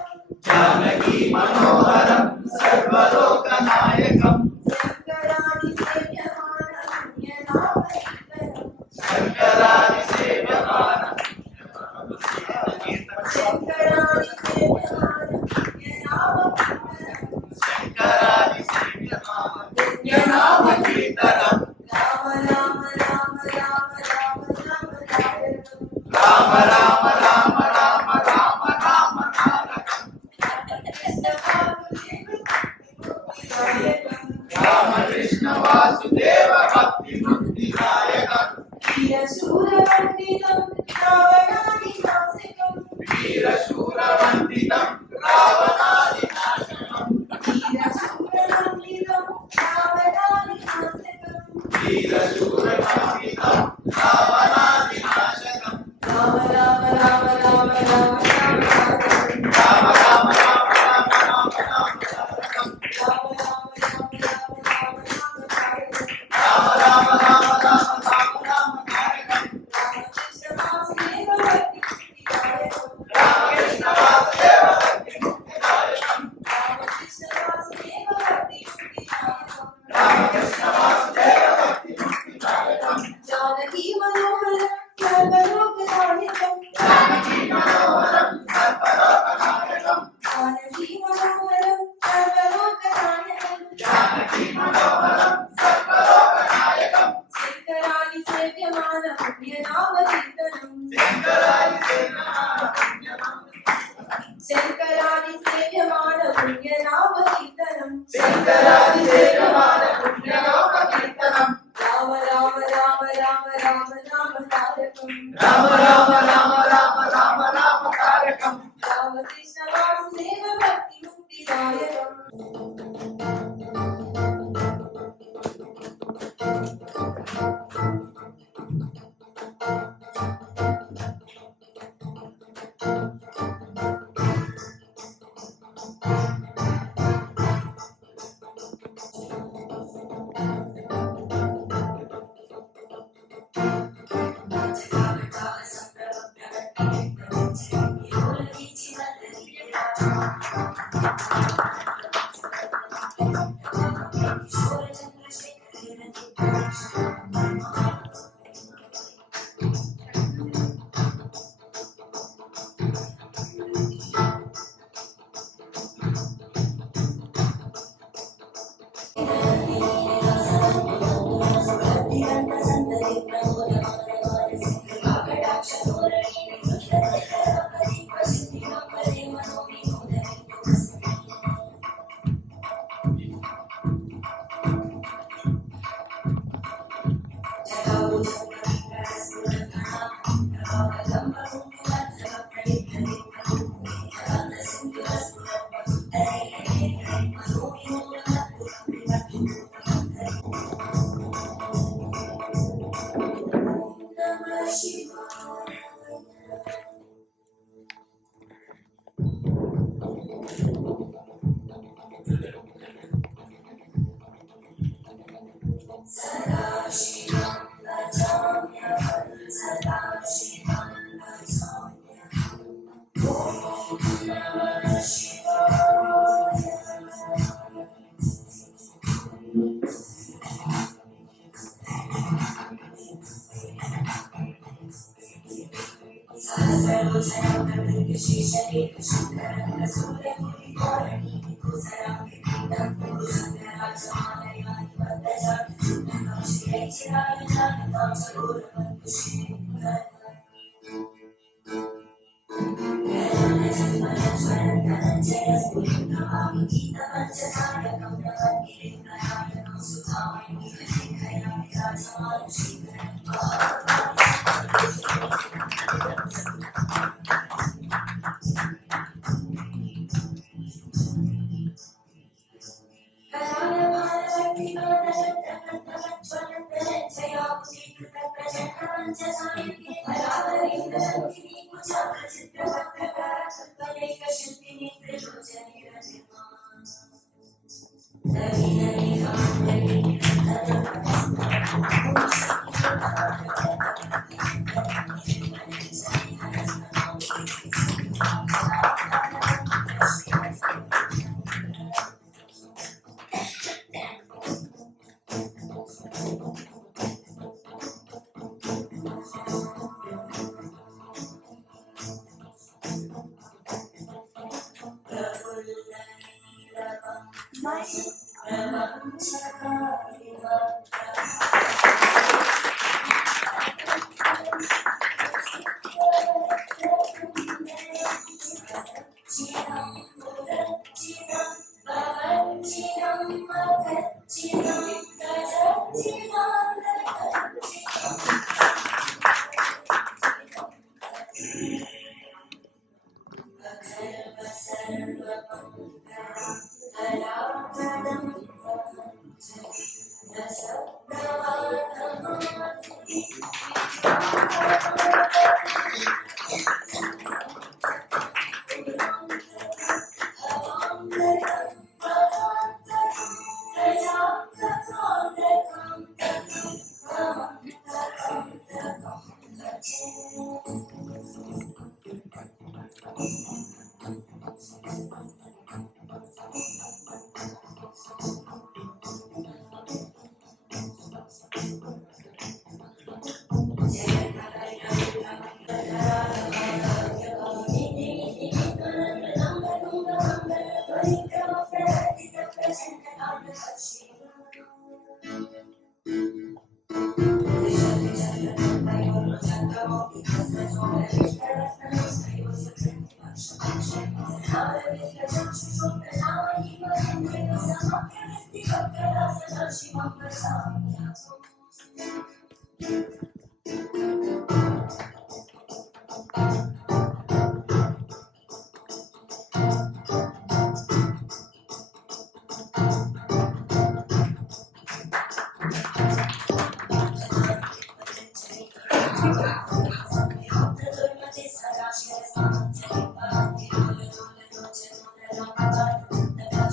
जानकी मनोहरं सर्वलोकनायकं शंकरादि सेव्यमानं शंकरादि सेव्यमानं कीर्तनं राम राम राम राम राम राम तारकं राम राम राम राम राम राम तारकं रामकृष्ण वासुदेव भक्ति मुक्तिदायकं वीरशूरवन्दितं रावणादिनाशकं वीरशूरवन्दितं रावणादिनाशकं वीरशूरवन्दितं रावणादिनाशकं वीरशूरवन्दितं रावणादिनाशकं राम राम राम राम राम राम राम राम राम राम राम तारकं राम राम राम राम राम राम तारकं रामकृष्ण वासुदेव भक्ति मुक्तिदायकं रामकृष्ण वासुदेव भक्ति मुक्तिदायकं जानकी मनोहरं सर्वलोकनायकं जानकी मनोहरं सर्वलोकनायकं जानकी मनोहरं सर्वलोकनायकं जानकी मनोहरं सर्वलोकनायकं शंकरादि सेव्यमानं पुण्यनाम कीर्तनं शंकरादि सेव्यमानं पुण्यनाम कीर्तनं शंकरादि सेव्यमानं पुण्यनाम कीर्तनं राम राम राम राम राम राम तारकं राम राम राम राम राम राम तारकं रामकृष्ण वासुदेव दायकम्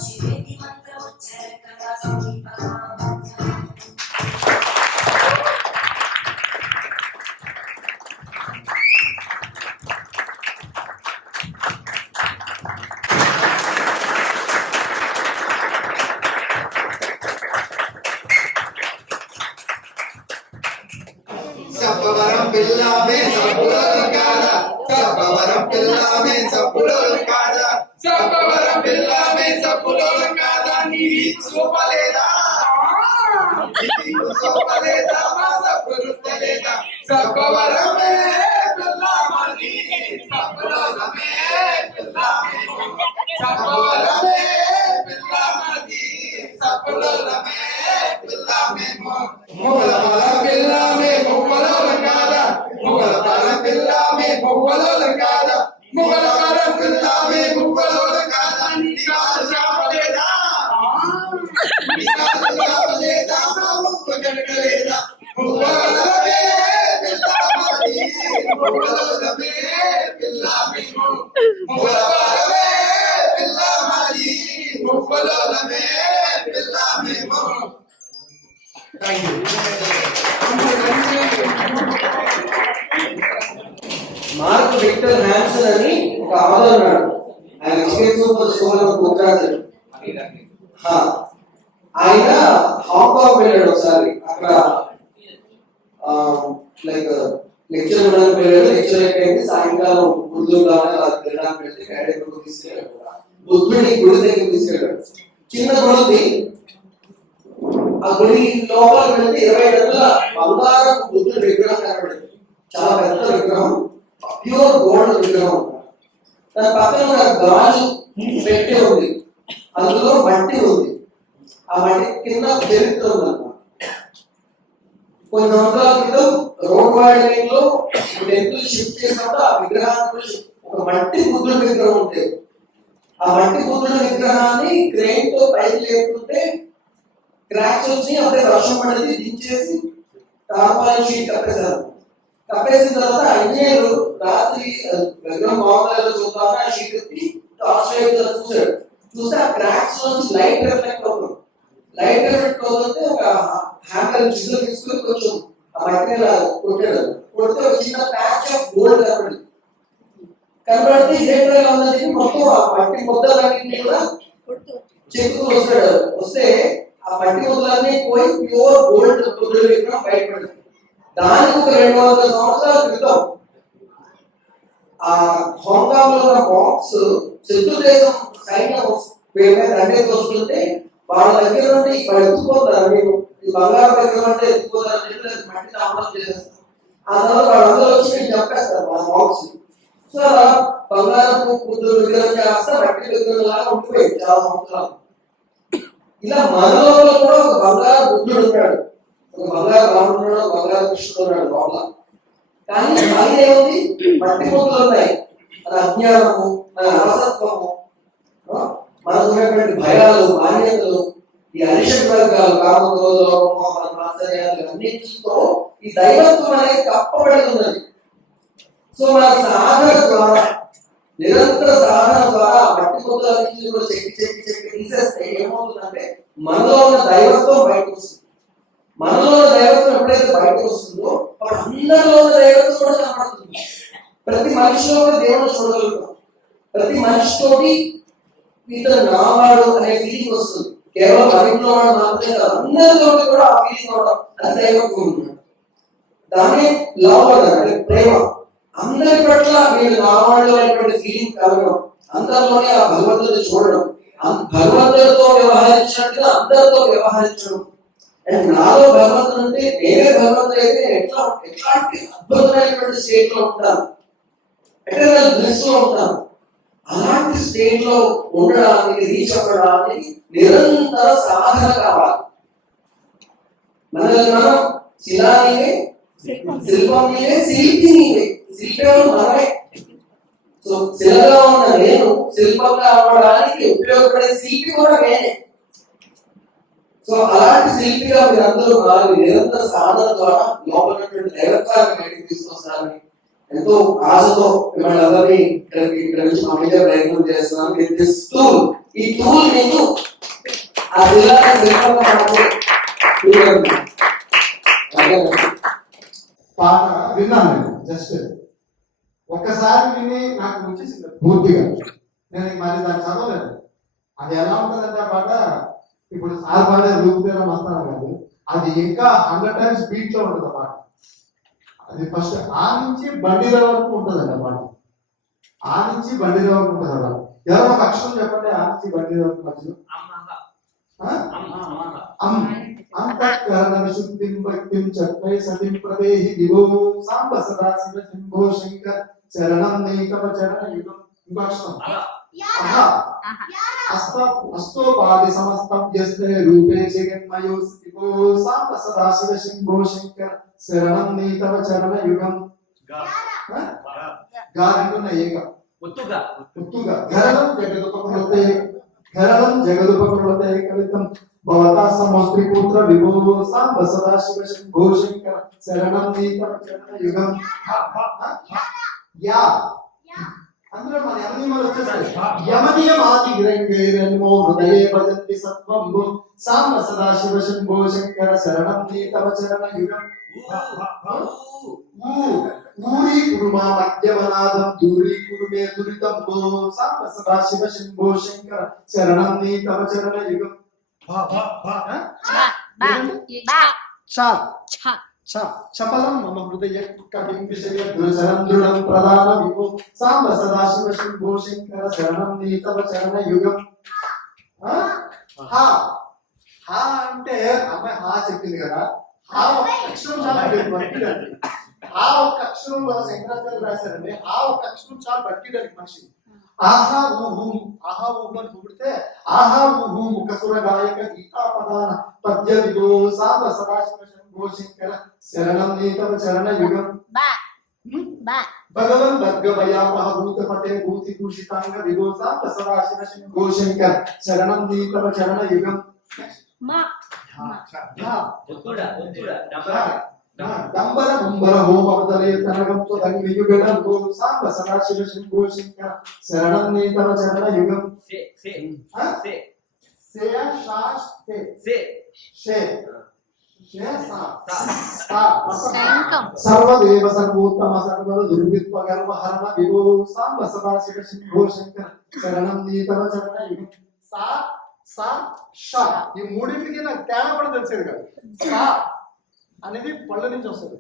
శివేతి మంత్రముచ్చర కదా సమీపగా సబ్బవరం పిల్లామే సబ్బులోలు కాదా సబ్బవరం పిల్లామే సబ్బులోలు కాదా సబ్బవరం పిల్లామే సబ్బులోలు కాదా నీవి చూపలేదా నీవు చూపలేదా మా సబ్బు రుద్దలేదా సబ్బవరమే పిల్లామని సబ్బులోలమే పిల్లామే సబ్బవరమే పిల్లామని సబ్బులోలమే పిల్లామేమో ముగల పిల్లామే మువ్వలోల కాదా ముగల పిల్లామే మువ్వలోల కాదా ముగల పిల్లామే మువ్వలోల కాదా నీకాలు చాపలేదా నీకాలు చాపలేదా మా మువ్వ గడగలేదా మువ్వలమే పిల్లామని మువ్వలోలమే పిల్లామేమో మువ్వలమే పిల్లామని మువ్వలోలమే పిల్లామేమో. Thank you. Mark Victor Hansen అని ఒక ఆథర్ ఉన్నాడు. ఆయన చికెన్ సూపర్ స్టోర్ బుక్ రాశాడు. ఆయన హాంకాంగ్ వెళ్ళాడు ఒకసారి. అక్కడ లైక్ లెక్చర్ ఇవ్వడానికి వెళ్ళాడు. లెక్చర్ అయిపోయింది. సాయంకాలం ఉర్దూలో తినడానికి వెళ్తే గైడ్ తీసుకెళ్ళాడు. బుద్ధుడి గుడి దగ్గర తీసుకెళ్ళాడు. చిన్న గుడి. ఆ గుడి లోపల వెళ్తే 20 అడుగుల బంగారం బుద్ధుడి విగ్రహం కనబడింది. చాలా పెద్ద విగ్రహం, ప్యూర్ గోల్డ్ విగ్రహం. దాని పక్కన ఒక గాజు పెట్టి ఉంది, అందులో మట్టి ఉంది. ఆ మట్టి కింద చరిత్ర ఉందన్నమాట. కొన్ని సంవత్సరాల క్రితం రోడ్ వైడనింగ్ లో టెంపుల్ షిఫ్ట్ చేసినప్పుడు ఆ విగ్రహాన్ని ఒక మట్టి బుద్ధుడి విగ్రహం ఉంటుంది. ఆ మట్టి బుద్ధుడి విగ్రహాన్ని క్రేన్ తో పైకి లేపుతుంటే క్రాక్స్ వచ్చి అప్పుడే వర్షం పడేది, దించేసి టార్పాలిన్ షీట్ కప్పేశారు. కప్పేసిన తర్వాత ఇంజనీర్ రాత్రి విగ్రహం బాగుందో చూద్దామని ఆ షీట్ ఎత్తి టార్చ్ లైట్ చూసాడు. చూస్తే ఆ క్రాక్స్ నుంచి లైట్ రిఫ్లెక్ట్ అవుతుంది. లైట్ రిఫ్లెక్ట్ అవుతుంటే ఒక హ్యామర్ చిజల్ తీసుకుని కొంచెం ఆ మట్టిని కొట్టాడు. కొడితే ఒక చిన్న ప్యాచ్ ఆఫ్ గోల్డ్ కనబడితే ఇదే ఉన్నది. మొత్తం ఆ మట్టి ముద్దలన్నింటినీ కూడా చెక్కుతూ వస్తాడు. వస్తే ఆ మట్టి ముద్దలన్నీ పోయి ప్యూర్ గోల్డ్ బుద్ధుడి విగ్రహం బయటపడింది. దానికి ఒక 200 సంవత్సరాల క్రితం ఆ హాంకాంగ్ లో ఉన్న బాక్స్ శత్రు దేశం సైన్యం దండేకి వస్తుంటే వాళ్ళ దగ్గర నుండి ఇక్కడ ఎత్తుకుపోతారు. మీరు ఈ బంగారు విగ్రహం అంటే ఎత్తుకుపోతారు, మట్టి దామనం చేసేస్తారు. ఆ తర్వాత వాళ్ళందరూ వచ్చి నేను చెప్పేస్తారు వాళ్ళ బాక్స్. సో అలా బంగారపు బుద్ధుడు విగ్రహం చేస్తే మట్టి విగ్రహం లాగా ఉండిపోయింది చాలా సంవత్సరాలు. ఇలా మనలో కూడా ఒక బంగారు బుద్ధుడు ఉంటాడు, ఒక బంగారు రాముడు, బంగారు కృష్ణుడు ఉన్నాడు లోపల. కానీ అది ఏముంది, మట్టి ముద్దలు ఉన్నాయి. మన అజ్ఞానము, మన అలసత్వము, మనకు ఉన్నటువంటి భయాలు, మాన్యతలు, ఈ అరిషడ్ వర్గాలు, కామక్రోధము, మన మాత్సర్యాలు అన్నింటితో ఈ దైవత్వం అనేది కప్పబడి ఉన్నది. సో మన సాధన ద్వారా, నిరంతర సాధన ద్వారా మట్టి ముద్దలన్నింటినీ కూడా చెక్కి తీసేస్తే ఏమవుతుందంటే మనలో ఉన్న దైవత్వం బయటకు వస్తుంది. మనలో ఉన్న దైవత్వం ఎప్పుడైతే బయటకు వస్తుందో అప్పుడు అందరిలో ఉన్న దైవత్వం కూడా కనపడుతుంది. ప్రతి మనిషిలో కూడా దేవుడు చూడగలుగుతాం. ప్రతి మనిషితోటి ఇతను నావాడు అనే ఫీలింగ్ వస్తుంది. కేవలం మరింట్లో వాడు మాత్రమే కాదు, అందరితో కూడా ఆ ఫీలింగ్ అవడం అది దైవత్వం ఉంటుంది. దాన్ని లవ్ అంటే ప్రేమ. అందరి పట్ల మీరు నావాళ్ళు అనేటువంటి ఫీలింగ్ కలగడం, అందరిలోనే ఆ భగవంతుడిని చూడడం, భగవంతుడితో వ్యవహరించినట్టుగా అందరితో వ్యవహరించడం. అండ్ నాలో భగవంతుడు అంటే నేనే భగవంతుడు అయితే ఎట్లాంటి అద్భుతమైనటువంటి స్టేట్ లో ఉంటాను, ఎటర్నల్ బ్లెస్ లో ఉంటాను. అలాంటి స్టేట్ లో ఉండడానికి, రీచ్ అవ్వడానికి నిరంతర సాధన కావాలి. మనల్ని మనం శిలా నీవే, శిల్పం నీవే, శిల్పి నీవే. శిల్పేవాడు మనమే. సో శిలగా ఉన్న నేను శిల్పంగా అవ్వడానికి ఉపయోగపడే శిల్పి కూడా నేనే. సో అలాంటి శిల్పిగా మీరందరూ మారి నిరంతర సాధన ద్వారా లోపల దైవత్వాన్ని బయటకు తీసుకొస్తారని ఎంతో ఆశతో మిమ్మల్ని అందరినీ ఇక్కడ నుంచి పంపించే ప్రయత్నం చేస్తున్నాను. ఈ టూల్ నీకు ఆ జిల్లాలో శిల్పంగా మార్చే tool అన్నమాట. అర్థమైందా? పాట విన్నాను నేను జస్ట్ ఒక్కసారి విని నాకు వచ్చేసింది పూర్తిగా. నేను మరి దాన్ని చదవలేదు. అది ఎలా ఉంటుందంటే ఆ పాట ఇప్పుడు సార్ పాడే రూపుతేనా మస్తాను కాదు, అది ఇంకా 100 times బీట్ లో ఉంటుంది ఆ పాట. అది ఫస్ట్ ఆ నుంచి బండిల వరకు ఉంటుందండి ఆ పాట. ఆ నుంచి బండిల వరకు ఉంటుంది ఆ పాట. ఎవరో ఒక అక్షరం చెప్పండి ఆ నుంచి బండిల వరకు మధ్యలో. అంతఃకరణ విశుద్ధిం భక్తిం చక్రై సతిం ప్రదేహి దివో సాంబ సదా శివ శంభో శంకర చరణం నైకవ చరణ యుగం. ఇంకో అక్షరం అస్తోపాది సమస్తవ్యస్తే రూపే జగన్మయో దివో సాంబ సదా శివ శంభో శంకర శరణం నైకవ చరణ యుగం. గారిన ఏక ఒత్తుగా గరళం జగదుపకృతే గరళం జగదుపకృతే కవితం భవతా సమస్త్రిపుత్ర విభో సాంబ సదా శివ శంభో శంకర శరణం నీకవ చరణ యుగం. యా అందులో మన యమనియమాలు వచ్చేసాయి. యమనియమాది గ్రంథైరన్మో హృదయే భజంతి సత్వం సాంబ సదా శివ శంభో శంకర శరణం నీకవ చరణ యుగం. ఊరి కురుమా మధ్యమనాదం దూరీ కురుమే దురితం సాంబ సదా శివ శంభో శంకర శరణం నీకవ చరణ యుగం. చపలం మమ హృదయ కవిం విషయ దురచరం దృఢం ప్రధాన విభో సాంబ సదా శివ శంభో శంకర శరణం నీతవ చరణ యుగం. హా హా అంటే అమ్మాయి హా చెప్పింది కదా, హా ఒక అక్షరం చాలా బతికిడండి. హా ఒక అక్షరంలో శంకరాచార్య రాశారండి. హా ఒక అక్షరం చాలా బతికిడానికి మనిషి. ఆహా ఊహు ఆహా ఊహు అని పొగిడితే ఆహా ఊహు ముఖసుర గాయక గీతా పదాన పద్య విభో సాంబ సదా శివ శంభో శంకర శరణం నీతవ చరణ యుగం. భగవన్ భర్గవయాపహ భూతపతే భూతి భూషితాంగ విభో సాంబ సదా శివ శంభో శంకర శరణం నీతవ చరణ యుగం. డంబర ముంబర హోమవతలే తనగం త్వదంగియుగడం సాంబ సదా శివ శంభో శంకర శరణం నీతవ చరణ యుగం. సర్వదేవ సర్వోత్తమ సర్వద దుర్విత్వ గర్వహరణ విభో సాంబ సదా శివ శంభో శంకర శరణం నీతవ చరణ యుగం. సా సా ష ఈ మూడింటికి నాకు తేడా కూడా తెలిసేది కాదు. సా అనేది పళ్ళ నుంచి వస్తుంది,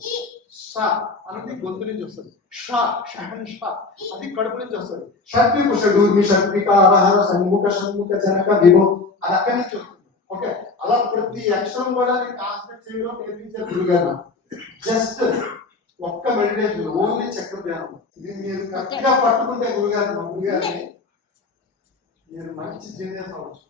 ష అనేది గొంతు నుంచి వస్తుంది, ష షహన్ ష అది కడుపు నుంచి వస్తుంది. షడ్వి కుషడూర్మి షడ్వికారహర షణ్ముఖ షణ్ముఖ జనక విభో అది అక్కడి నుంచి వస్తుంది. ఓకే, అలా ప్రతి అక్షరం కూడా కాన్సన్ట్రేట్ చేయడం నేర్పించారు గురుగారు. జస్ట్ ఒక్క మెడిటేషన్ ఓన్లీ చక్ర ధ్యానం. ఇది మీరు కరెక్ట్గా పట్టుకుంటే గురుగారు మా గురుగారిని మీరు మంచి జీనియస్ అవ్వచ్చు.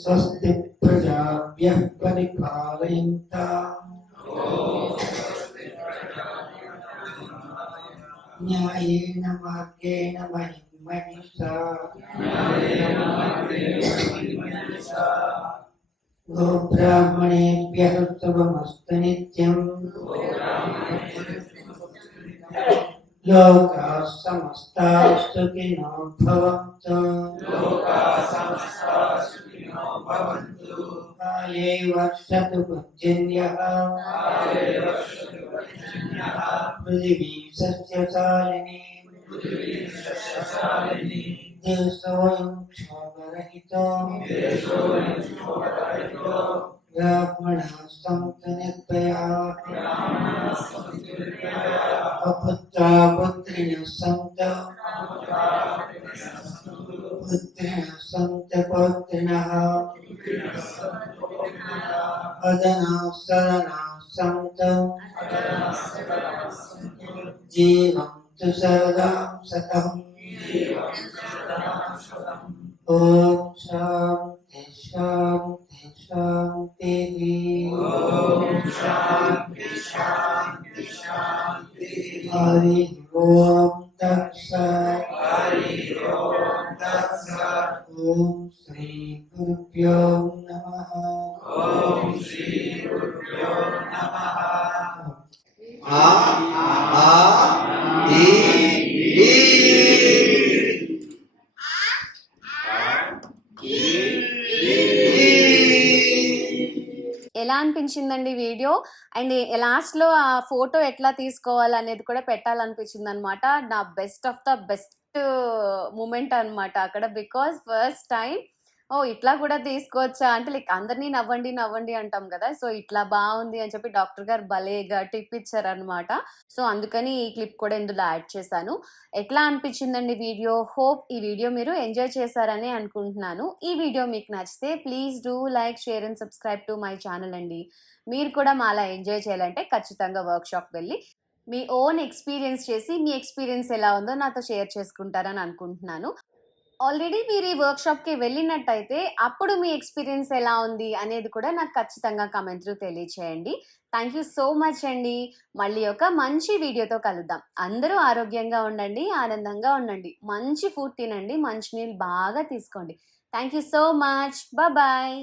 స్వస్తి ప్రజాభ్యః పరిపాలయంతాం న్యాయేన మార్గేణ మహిం మహిషా గోబ్రాహ్మణేభ్యః శుభమస్తు నిత్యం లోకాః సమస్తాః సుఖినో భవంతు కాలే వర్షతు పర్జన్యః పృథివీ సస్యశాలినీ దేశోऽयं क्षोभरहितो ब्राह्मणाः सन्तु निर्भयाः अपुत्रा पुत्रिणः सन्तु पुत्रिणः सन्तु पौत्रिणः वदनाः शरणाः సంతం జీవంతు సరదాం శతం ఓం శాంతి శాంతి శాంతి హరి ఓం తత్సత్ ఓం శ్రీ గురుభ్యో నమః ఆ ఆ ఈ ఈ ఎలా అనిపించిందండి వీడియో? అండ్ లాస్ట్‌లో ఆ ఫోటో ఎట్లా తీసుకోవాలనేది కూడా పెట్టాలనిపించిందనమాట. నా best of the best moment అనమాట అక్కడ. Because first time oh! ఇట్లా కూడా తీసుకోవచ్చా అంటే లైక్ అందరిని నవ్వండి, నవ్వండి అంటాం కదా! సో, ఇట్లా బావుంది అని చెప్పి డాక్టర్ గారు భలేగా టిప్ ఇచ్చారనమాట. సో, అందుకని ఈ క్లిప్ కూడా ఇందులో యాడ్ చేశాను. ఎట్లా అనిపించిందండి వీడియో? హోప్ ఈ వీడియో మీరు ఎంజాయ్ చేశారని అనుకుంటున్నాను. ఈ వీడియో మీకు నచ్చితే please do like, share and subscribe to my channel అండి. మీరు కూడా మాలా ఎంజాయ్ చేయాలంటే ఖచ్చితంగా వర్క్‌షాప్‌కి వెళ్ళి మీ ఓన్ ఎక్స్‌పీరియన్స్ చేసి మీ ఎక్స్‌పీరియన్స్ ఎలా ఉందో నాతో షేర్ చేసుకుంటారని అనుకుంటున్నాను. ఆల్రెడీ మీరు ఈ వర్క్‌షాప్‌కి వెళ్ళినట్టయితే అప్పుడు మీ ఎక్స్‌పీరియన్స్ ఎలా ఉంది అనేది కూడా నాకు ఖచ్చితంగా కామెంట్ త్రూ తెలియచేయండి. థ్యాంక్ యూ సో మచ్ అండి. మళ్ళీ ఒక మంచి వీడియోతో కలుద్దాం. అందరూ ఆరోగ్యంగా ఉండండి, ఆనందంగా ఉండండి. మంచి ఫుడ్ తినండి, మంచి నీళ్ళు బాగా తీసుకోండి. Thank you so much. Bye.